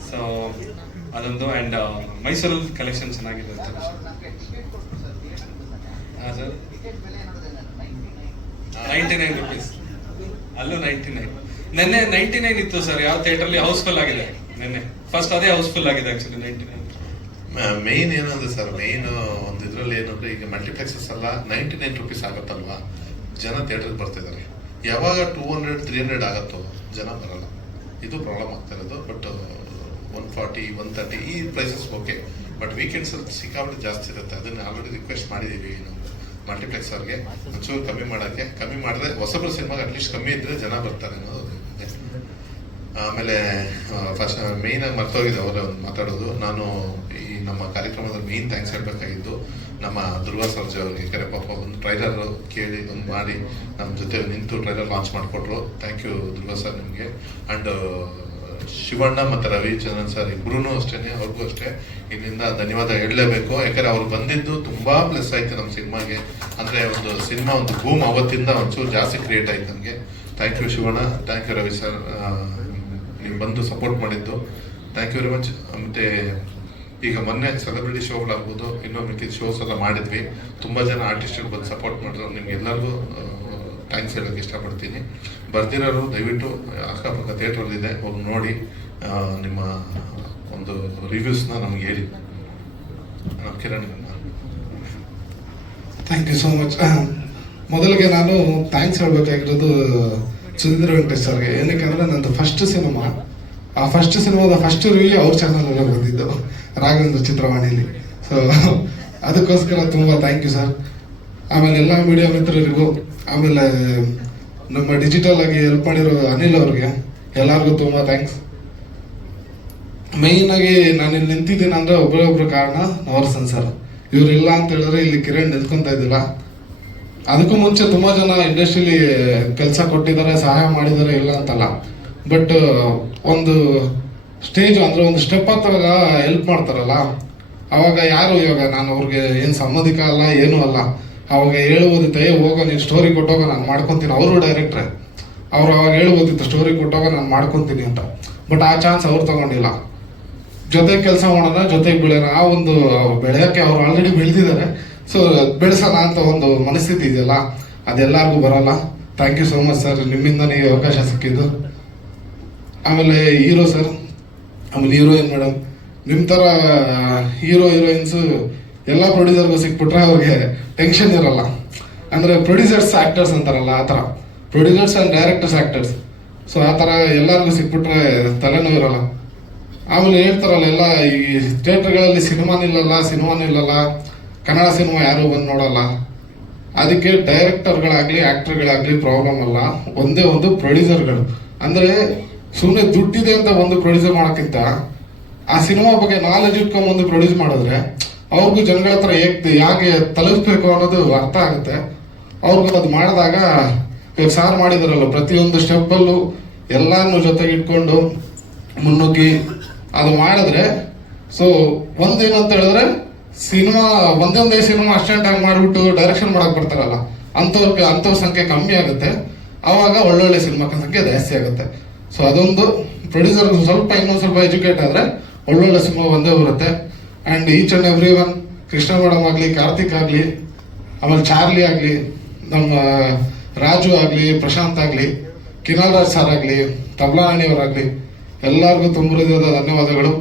ಸೊ ಅದೊಂದು ಅಂಡ್ ಮೈಸೂರು ಕಲೆಕ್ಷನ್ ಚೆನ್ನಾಗಿದೆ ಅಂತ. ಸರ್ ನೈಂಟಿ ನೈನ್ ರುಪೀಸ್ ಅಲ್ಲೂ ನೈಂಟಿ ನೈನ್ ನಿನ್ನೆ ನೈಂಟಿ ನೈನ್ ಇತ್ತು ಸರ್ ಯಾವ ಥಿಯೇಟರ್ಲಿ ಹೌಸ್ಫುಲ್ ಆಗಿದೆ? ನಿನ್ನೆ. ಫಸ್ಟ್ ಅದೇ ಹೌಸ್ಫುಲ್ ಆಗಿದೆ ಆ್ಯಕ್ಚುಲಿ ನೈಂಟಿ ನೈನ್ ಮೇನ್ ಏನಂದ್ರೆ ಸರ್ ಮೇನ್ ಒಂದು ಇದ್ರಲ್ಲಿ ಏನಂದ್ರೆ ಈಗ ಮಲ್ಟಿಪ್ಲೆಕ್ಸಸ್ ಎಲ್ಲ ನೈಂಟಿ ನೈನ್ ರುಪೀಸ್ ಆಗುತ್ತಲ್ವಾ? ಜನ ಥಿಯೇಟರ್ಗೆ ಬರ್ತಿದ್ದಾರೆ ಯಾವಾಗ ಟೂ ಹಂಡ್ರೆಡ್ ತ್ರೀ ಹಂಡ್ರೆಡ್ ಆಗುತ್ತೋ, ಜನ ಬರಲ್ಲ. ಇದು ಪ್ರಾಬ್ಲಮ್ ಆಗ್ತಾ ಇರೋದು but one forty one thirty ಈ ಪ್ರೈಸಸ್ ಓಕೆ ಬಟ್ ವೀಕೆಂಡ್ಸ್ ಅಲ್ಲಿ ಸಿಕ್ಕಾಪಟ್ಟೆ ಜಾಸ್ತಿ ಇರುತ್ತೆ. ಅದನ್ನ ಆಲ್ರೆಡಿ ರಿಕ್ವೆಸ್ಟ್ ಮಾಡಿದ್ದೀವಿ ನಾವು ಮಲ್ಟಿಪ್ಲೆಕ್ಸ್ ಅವ್ರಿಗೆ ಒಂಚೂರು ಕಮ್ಮಿ ಮಾಡೋಕ್ಕೆ. ಕಮ್ಮಿ ಮಾಡಿದ್ರೆ ಹೊಸಬ್ರ ಸಿನಿಮಾಗೆ ಅಟ್ಲೀಸ್ಟ್ ಕಮ್ಮಿ ಇದ್ರೆ ಜನ ಬರ್ತಾರೆ ಅನ್ನೋದು. ಆಮೇಲೆ ಫಸ್ಟ್ ಮೇಯ್ನಾಗಿ ಮರ್ತೋಗಿದೆ ಅವರೇ ಒಂದು ಮಾತಾಡೋದು. ನಾನು ಈ ನಮ್ಮ ಕಾರ್ಯಕ್ರಮದಲ್ಲಿ ಮೇಯ್ನ್ ಥ್ಯಾಂಕ್ಸ್ ಹೇಳ್ಬೇಕಾಗಿದ್ದು ನಮ್ಮ ದುರ್ಗಾ ಸರ್ಜೆ ಅವ್ರಿಗೆ. ಕರೆ ಪಾಪ ಒಂದು ಟ್ರೈಲರ್ ಕೇಳಿ, ಒಂದು ಮಾಡಿ ನಮ್ಮ ಜೊತೆ ನಿಂತು ಟ್ರೈಲರ್ ಲಾಂಚ್ ಮಾಡಿಕೊಟ್ರು. ಥ್ಯಾಂಕ್ ಯು ದುರ್ಗಾ ಸರ್ ನಿಮಗೆ. ಅಂಡ್ ಶಿವಣ್ಣ ಮತ್ತು ರವಿಚಂದ್ರನ್ ಸರ್ ಇಬ್ಬರೂ ಅಷ್ಟೇ ಅವ್ರಿಗೂ ಅಷ್ಟೇ. ಇಲ್ಲಿಂದ ಧನ್ಯವಾದ ಹೇಳಲೇಬೇಕು. ಯಾಕಂದರೆ ಅವ್ರು ಬಂದಿದ್ದು ತುಂಬ ಪ್ಲಸ್ ಆಯಿತು ನಮ್ಮ ಸಿನಿಮಾಗೆ. ಅಂದರೆ ಒಂದು ಸಿನಿಮಾ ಒಂದು ಭೂಮ್ ಅವತ್ತಿಂದ ಒಂಚೂರು ಜಾಸ್ತಿ ಕ್ರಿಯೇಟ್ ಆಯಿತು ನಮಗೆ. Thank you Shivanna thank you Ravi sir ಬಂದು ಸಪೋರ್ಟ್ ಮಾಡಿದ್ದು. ಥ್ಯಾಂಕ್ ಯು ವೆರಿ ಮಚ್ ಮತ್ತೆ ಈಗ ಮೊನ್ನೆ ಸೆಲೆಬ್ರಿಟಿ ಶೋಗಳಾಗ್ಬೋದು ಇನ್ನೂ ಮಿಕ್ಕಿದ ಶೋಸ್ ಎಲ್ಲ ಮಾಡಿದ್ವಿ. ತುಂಬ ಜನ ಆರ್ಟಿಸ್ಟ್ಗಳು ಬಂದು ಸಪೋರ್ಟ್ ಮಾಡಿದ್ರು. ನಿಮ್ಗೆಲ್ಲರಿಗೂ ಥ್ಯಾಂಕ್ಸ್ ಹೇಳೋಕ್ಕೆ ಇಷ್ಟಪಡ್ತೀನಿ. ಬರ್ದಿರೋರು ದಯವಿಟ್ಟು ಅಕ್ಕಪಕ್ಕ ಥಿಯೇಟ್ರಲ್ಲಿದೆ ಹೋಗಿ ನೋಡಿ ನಿಮ್ಮ ಒಂದು ರಿವ್ಯೂಸ್ನ ನಮ್ಗೆ ಹೇಳಿ. ನಾವು Kiran thank you so much ಮೊದಲಿಗೆ ನಾನು ಥ್ಯಾಂಕ್ಸ್ ಹೇಳಬೇಕಾಗಿರೋದು ಸುಧೀಂದ್ರ ವೆಂಕಟೇಶ್ ಸರ್ಗೆ. ಏನಕ್ಕೆ ಅಂದರೆ ನಂದು ಫಸ್ಟ್ ಸಿನಿಮಾ ಆ ಫಸ್ಟ್ ಸಿನಿಮಾದ ಫಸ್ಟ್ ರಿವ್ಯೂ ಅವ್ರ ಚಾನಲ್ ಒಳಗೆ ಬಂದಿದ್ದು, ರಾಘವೇಂದ್ರ ಚಿತ್ರವಾಣಿಲಿ. ಸೊ ಅದಕ್ಕೋಸ್ಕರ ತುಂಬ ಥ್ಯಾಂಕ್ ಯು ಸರ್ ಆಮೇಲೆ ಎಲ್ಲ ಮೀಡಿಯಾ ಮಿತ್ರರಿಗೂ, ಆಮೇಲೆ, ನಮ್ಮ ಡಿಜಿಟಲ್ ಆಗಿ ಹೆಲ್ಪ್ ಮಾಡಿರೋ ಅನಿಲ್ ಅವ್ರಿಗೆ ಎಲ್ಲರಿಗೂ ತುಂಬ ಥ್ಯಾಂಕ್ಸ್ ಮೈನ್ ಆಗಿ ನಾನು ಇಲ್ಲಿ ನಿಂತಿದ್ದೀನಿ ಅಂದ್ರೆ ಒಬ್ಬರೇ ಕಾರಣ ನವರ್ಸನ್ ಸರ್ ಇವರಿಲ್ಲ ಅಂತ ಹೇಳಿದ್ರೆ ಇಲ್ಲಿ ಕಿರಣ್ ನಿಂತ್ಕೊಂತ ಇದ್ದಿಲ್ಲ ಅದಕ್ಕೂ ಮುಂಚೆ ತುಂಬಾ ಜನ ಇಂಡಸ್ಟ್ರಿಲಿ ಕೆಲಸ ಕೊಟ್ಟಿದ್ದಾರೆ, ಸಹಾಯ ಮಾಡಿದ್ದಾರೆ, ಇಲ್ಲ ಅಂತಲ್ಲ. ಬಟ್ ಒಂದು ಸ್ಟೇಜ್ ಅಂದ್ರೆ ಒಂದು ಸ್ಟೆಪ್ ಹತ್ತವಾಗ ಹೆಲ್ಪ್ ಮಾಡ್ತಾರಲ್ಲ, ಅವಾಗ ಯಾರು ಇವಾಗ ನಾನು ಅವ್ರಿಗೆ ಏನು ಸಂಬಂಧಿಕ ಅಲ್ಲ, ಏನೂ ಅಲ್ಲ, ಅವಾಗ ಹೇಳುವುದಿತ್ತು ಏ ಹೋಗೋ ನೀನು ಸ್ಟೋರಿ ಕೊಟ್ಟೋಗ, ನಾನು ಮಾಡ್ಕೊತೀನಿ. ಅವರು ಡೈರೆಕ್ಟ್ರೆ ಅವ್ರು ಅವಾಗ ಹೇಳ್ಬೋದಿತ್ತು ಸ್ಟೋರಿ ಕೊಟ್ಟೋಗ, ನಾನು ಮಾಡ್ಕೊತೀನಿ ಅಂತ. ಬಟ್ ಆ ಚಾನ್ಸ್ ಅವ್ರು ತಗೊಂಡಿಲ್ಲ. ಜೊತೆ ಕೆಲಸ ಮಾಡೋಣ, ಜೊತೆಗೆ ಬೆಳೆಯೋಣ, ಆ ಒಂದು ಬೆಳೆಯೋಕ್ಕೆ ಅವ್ರು ಆಲ್ರೆಡಿ ಬೆಳೆದಿದ್ದಾರೆ. ಸೊ ಬೆಳೆಸೋಣ ಅಂತ ಒಂದು ಮನಸ್ಥಿತಿ ಇದೆಯಲ್ಲ, ಅದೆಲ್ಲರಿಗೂ ಬರಲ್ಲ. Thank you so much sir ನಿಮ್ಮಿಂದನೇ ಈ ಅವಕಾಶ ಸಿಕ್ಕಿದ್ದು. ಆಮೇಲೆ ಹೀರೋ ಸರ್, ಆಮೇಲೆ ಹೀರೋಯಿನ್ ಮೇಡಮ್ ನಿಮ್ಮ ಥರ ಹೀರೋ, ಹೀರೋಯಿನ್ಸು ಎಲ್ಲ ಪ್ರೊಡ್ಯೂಸರ್ಗೂ ಸಿಕ್ಬಿಟ್ರೆ ಅವ್ರಿಗೆ ಟೆನ್ಷನ್ ಇರಲ್ಲ. ಅಂದರೆ ಪ್ರೊಡ್ಯೂಸರ್ಸ್ ಆ್ಯಕ್ಟರ್ಸ್ ಅಂತಾರಲ್ಲ, ಆ ಥರ producers and directors actors so ಆ ಥರ ಎಲ್ಲರಿಗೂ ಸಿಕ್ಬಿಟ್ರೆ ತಲೆನೂ ಇರಲ್ಲ. ಆಮೇಲೆ ಹೇಳ್ತಾರಲ್ಲ ಎಲ್ಲ, ಈ ಥಿಯೇಟ್ರ್ಗಳಲ್ಲಿ ಸಿನಿಮಾ ನಿಲ್ಲಲ್ಲ ಸಿನಿಮಾ ನಿಲ್ಲಲ್ಲ ಕನ್ನಡ ಸಿನಿಮಾ ಯಾರು ಬಂದು ನೋಡಲ್ಲ. ಅದಕ್ಕೆ ಡೈರೆಕ್ಟರ್ಗಳಾಗಲಿ ಆಕ್ಟರ್ಗಳಾಗ್ಲಿ ಪ್ರಾಬ್ಲಮ್ ಅಲ್ಲ. ಒಂದೇ ಒಂದು ಪ್ರೊಡ್ಯೂಸರ್ಗಳು ಅಂದ್ರೆ ಸುಮ್ಮನೆ ದುಡ್ಡಿದೆ ಅಂತ ಒಂದು ಪ್ರೊಡ್ಯೂಸರ್ ಮಾಡೋಕ್ಕಿಂತ ಆ ಸಿನಿಮಾ ಬಗ್ಗೆ ನಾಲೆಜ್ ಇಟ್ಕೊಂಡ್ ಒಂದು ಪ್ರೊಡ್ಯೂಸ್ ಮಾಡಿದ್ರೆ ಅವ್ರಿಗೂ ಜನಗಳ ಹತ್ರ ಹೇಗೆ ಯಾಕೆ ತಲುಪಿಸ್ಬೇಕು ಅನ್ನೋದು ಅರ್ಥ ಆಗುತ್ತೆ. ಅವ್ರಿಗೂ ಅದು ಮಾಡಿದಾಗ ಇವಾಗ ಸಾರ್ ಮಾಡಿದಾರಲ್ಲ, ಪ್ರತಿಯೊಂದು ಸ್ಟೆಪ್ಪಲ್ಲೂ ಎಲ್ಲಾನು ಜೊತೆಗೆ ಇಟ್ಕೊಂಡು ಮುನ್ನುಗ್ಗಿ ಅದು ಮಾಡಿದ್ರೆ ಸೊ ಒಂದೇನಂತ ಹೇಳಿದ್ರೆ ಸಿನಿಮಾ ಒಂದೊಂದೇ ಸಿನಿಮಾ ಅಸ್ಟೆಂಟ್ ಆಗಿ ಮಾಡಿಬಿಟ್ಟು ಡೈರೆಕ್ಷನ್ ಮಾಡಕ್ ಬರ್ತಾರಲ್ಲ, ಅಂಥವ್ರಿಗೆ ಅಂಥವ್ರ ಸಂಖ್ಯೆ ಕಮ್ಮಿ ಆಗುತ್ತೆ. ಆವಾಗ ಒಳ್ಳೊಳ್ಳೆ ಸಿನಿಮಾ ಸಂಖ್ಯೆ ಜಾಸ್ತಿ ಆಗುತ್ತೆ. ಸೊ ಅದೊಂದು ಪ್ರೊಡ್ಯೂಸರ್ ಸ್ವಲ್ಪ ಇನ್ನೊಂದು ಸ್ವಲ್ಪ ಎಜುಕೇಟ್ ಆದ್ರೆ ಒಳ್ಳೊಳ್ಳೆ ಸಿನಿಮಾ ಒಂದೇ ಬರುತ್ತೆ. And each and every one Krishna madam ಆಗಲಿ, ಕಾರ್ತಿಕ್ ಆಗಲಿ, ಆಮೇಲೆ ಚಾರ್ಲಿ ಆಗಲಿ, ನಮ್ಮ ರಾಜು ಆಗಲಿ, ಪ್ರಶಾಂತ್ ಆಗಲಿ, ಕಿನಾಲ್ ರಾಜ್ ಸರ್ ಆಗಲಿ, ತಬ್ಲಾ ಅವರಾಗಲಿ ಎಲ್ಲರಿಗೂ ತುಂಬ ಹೃದಯದ ಧನ್ಯವಾದಗಳು.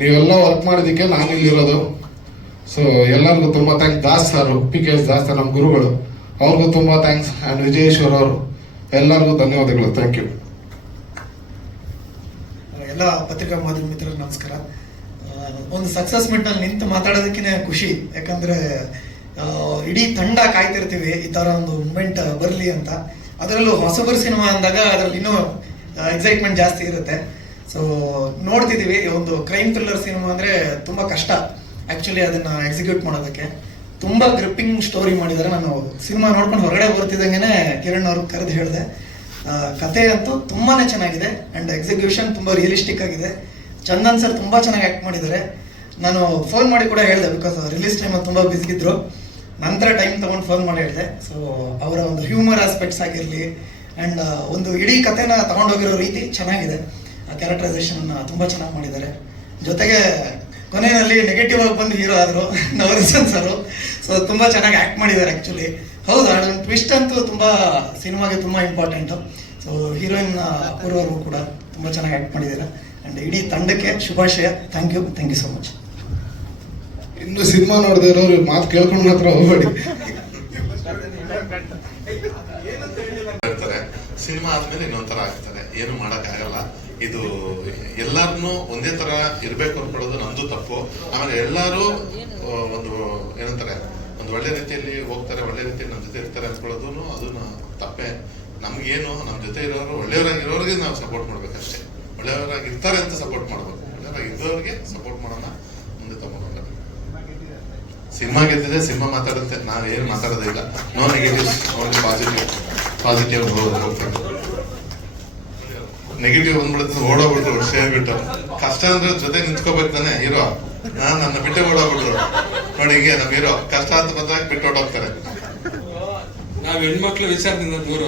ನೀವೆಲ್ಲ ವರ್ಕ್ ಮಾಡಿದ್ದಕ್ಕೆ ನಾನು ಇಲ್ಲಿರೋದು. ಸೊ ಎಲ್ಲರಿಗೂ ತುಂಬ thanks Das sir P K S Das ನಮ್ಮ ಗುರುಗಳು. ಅವ್ರಿಗೂ ತುಂಬ ಥ್ಯಾಂಕ್ಸ್ ಆ್ಯಂಡ್ ವಿಜಯೇಶ್ವರ್ ಅವರು, ಎಲ್ಲರಿಗೂ ಧನ್ಯವಾದಗಳು. ಥ್ಯಾಂಕ್ ಯು ಎಲ್ಲ ಪತ್ರಿಕಾ ಮಾಧ್ಯಮ ಮಿತ್ರರಿಗೆ ನಮಸ್ಕಾರ. ಒಂದು ಸಕ್ಸಸ್ನಲ್ಲಿ ನಿಂತು ಮಾತಾಡೋದಕ್ಕಿಂತ ಖುಷಿ. ಯಾಕಂದ್ರೆ ಇಡೀ ತಂಡ ಕಾಯ್ತಿರ್ತೀವಿ, ಈ ತರ ಒಂದು ಮೂಮೆಂಟ್ ಬರಲಿ ಅಂತ. ಅದರಲ್ಲೂ ಹೊಸಬರು ಸಿನಿಮಾ ಅಂದಾಗ ಅದರಲ್ಲಿ ಇನ್ನೂ ಎಕ್ಸೈಟ್ಮೆಂಟ್ ಜಾಸ್ತಿ ಇರುತ್ತೆ. ಸೊ ನೋಡ್ತಿದೀವಿ ಒಂದು ಕ್ರೈಮ್ ಥ್ರಿಲ್ಲರ್ ಸಿನಿಮಾ ಅಂದ್ರೆ ತುಂಬಾ ಕಷ್ಟ. ಆ್ಯಕ್ಚುಲಿ ಅದನ್ನ ಎಕ್ಸಿಕ್ಯೂಟ್ ಮಾಡೋದಕ್ಕೆ. ತುಂಬಾ ಗ್ರಿಪ್ಪಿಂಗ್ ಸ್ಟೋರಿ ಮಾಡಿದ್ದಾರೆ. ನಾನು ಸಿನಿಮಾ ನೋಡ್ಕೊಂಡು ಹೊರಗಡೆ ಬರ್ತಿದ್ದಂಗೆ ಕಿರಣ್ ಅವ್ರಿಗೆ ಕರೆದು ಹೇಳಿದೆ. ಕತೆ ಅಂತೂ ತುಂಬಾನೇ ಚೆನ್ನಾಗಿದೆ ಅಂಡ್ ಎಕ್ಸಿಕ್ಯೂಷನ್ ತುಂಬಾ ರಿಯಲಿಸ್ಟಿಕ್ ಆಗಿದೆ. ಚಂದನ್ ಸರ್ ತುಂಬಾ ಚೆನ್ನಾಗಿ ಆಕ್ಟ್ ಮಾಡಿದ್ದಾರೆ. ನಾನು ಫೋನ್ ಮಾಡಿ ಕೂಡ ಹೇಳಿದೆ ಬಿಕಾಸ್ ರಿಲೀಸ್ ಟೈಮ್ ತುಂಬಾ ಬಿಸಿ ಇದ್ರು. ನಂತರ ಟೈಮ್ ತಗೊಂಡು ಫೋನ್ ಮಾಡಿ ಹೇಳಿದೆ. ಸೊ ಅವರ ಒಂದು ಹ್ಯೂಮರ್ ಆಸ್ಪೆಕ್ಟ್ಸ್ ಆಗಿರಲಿ ಅಂಡ್ ಒಂದು ಇಡೀ ಕಥೆನ ತಗೊಂಡೋಗಿರೋ ರೀತಿ ಚೆನ್ನಾಗಿದೆ. ಆ ಕ್ಯಾರೆಕ್ಟರೈಸೇಷನ್ ತುಂಬಾ ಚೆನ್ನಾಗಿ ಮಾಡಿದ್ದಾರೆ. ಜೊತೆಗೆ ಕೊನೆಯಲ್ಲಿ ನೆಗೆಟಿವ್ ಆಗಿ ಬಂದು ಹೀರೋ ಆದರು ನವರಸನ್ ಸರ್ ಸೊ ತುಂಬಾ ಚೆನ್ನಾಗಿ ಆಕ್ಟ್ ಮಾಡಿದ್ದಾರೆ ಆಕ್ಚುಲಿ ಹೌದು ನನ್ನ ಟ್ವಿಸ್ಟ್ ಅಂತೂ ತುಂಬ ಸಿನಿಮಾಗೆ ತುಂಬ ಇಂಪಾರ್ಟೆಂಟು ಸೊ ಹೀರೋಯಿನ್ ಅಪೂರ್ವರು ಕೂಡ ತುಂಬ ಚೆನ್ನಾಗಿ ಆ್ಯಕ್ಟ್ ಮಾಡಿದ್ದಾರೆ. ಆ್ಯಂಡ್ ಇಡೀ ತಂಡಕ್ಕೆ ಶುಭಾಶಯ. Thank you thank you so much ಇನ್ನು ಸಿನಿಮಾ ನೋಡದೇ ಇರೋರು ಮಾತು ಕೇಳ್ಕೊಂಡು ಮಾತ್ರ ಹೋಗ್ಬೇಡಿ. ಸಿನಿಮಾ ಆದ್ಮೇಲೆ ಇನ್ನೊಂಥರ ಆಗ್ತಾರೆ ಏನು ಮಾಡೋಕ್ಕಾಗಲ್ಲ ಇದು ಎಲ್ಲಾರನ್ನೂ ಒಂದೇ ತರ ಇರಬೇಕು ಅನ್ಕೊಳ್ಳೋದು ನಂದು ತಪ್ಪು. ಆಮೇಲೆ ಎಲ್ಲರೂ ಒಂದು ಏನಂತಾರೆ ಒಂದು ಒಳ್ಳೆ ರೀತಿಯಲ್ಲಿ ಹೋಗ್ತಾರೆ, ಒಳ್ಳೆ ರೀತಿಯಲ್ಲಿ ನಮ್ಮ ಜೊತೆ ಇರ್ತಾರೆ ಅನ್ಕೊಳ್ಳೋದು ಅದನ್ನ ತಪ್ಪೇ. ನಮ್ಗೇನು ನಮ್ಮ ಜೊತೆ ಇರೋರು ಒಳ್ಳೆಯವರಾಗಿರೋರಿಗೆ ನಾವು ಸಪೋರ್ಟ್ ಮಾಡ್ಬೇಕಷ್ಟೇ. ಒಳ್ಳೆಯವರಾಗಿರ್ತಾರೆ ಅಂತ ಸಪೋರ್ಟ್ ಮಾಡ್ಬೇಕು. ಒಳ್ಳೆಯವರಾಗಿರೋರಿಗೆ ಸಪೋರ್ಟ್ ಮಾಡೋಣ, ಮುಂದೆ ತಗೊಂಡು ಹೋಗೋಣ ಸಿನಿಮಾ ಗೆದ್ದಿದೆ ಸಿನಿಮಾ ಮಾತಾಡುತ್ತೆ. ನಾವೇನು ಮಾತಾಡೋದಿಲ್ಲ no negative positive positive negative ಬಂದ್ಬಿಡುತ್ತೆ ಓಡೋಗ್ಬಿಟ್ಟು ವರ್ಷ ಬಿಟ್ಟು ಕಷ್ಟ ಅಂದ್ರೆ ಜೊತೆ ನಿಂತ್ಕೋಬೇಕು ತಾನೆ, ಹೀರೋ? ನನ್ನ ಬಿಟ್ಟು ಹೊಡೋಗ್ಬಿಟ್ರು ನೋಡಿ, ಹೀಗೆ ನಮ್ಮ ಹೀರೋ ಕಷ್ಟ ಅಂತ ಬಂದಾಗ ಬಿಟ್ಟು ಹೋಗ್ತಾರೆ ನಾವ್ ಹೆಣ್ಮಕ್ಳು ವಿಚಾರದಿಂದ ದೂರ.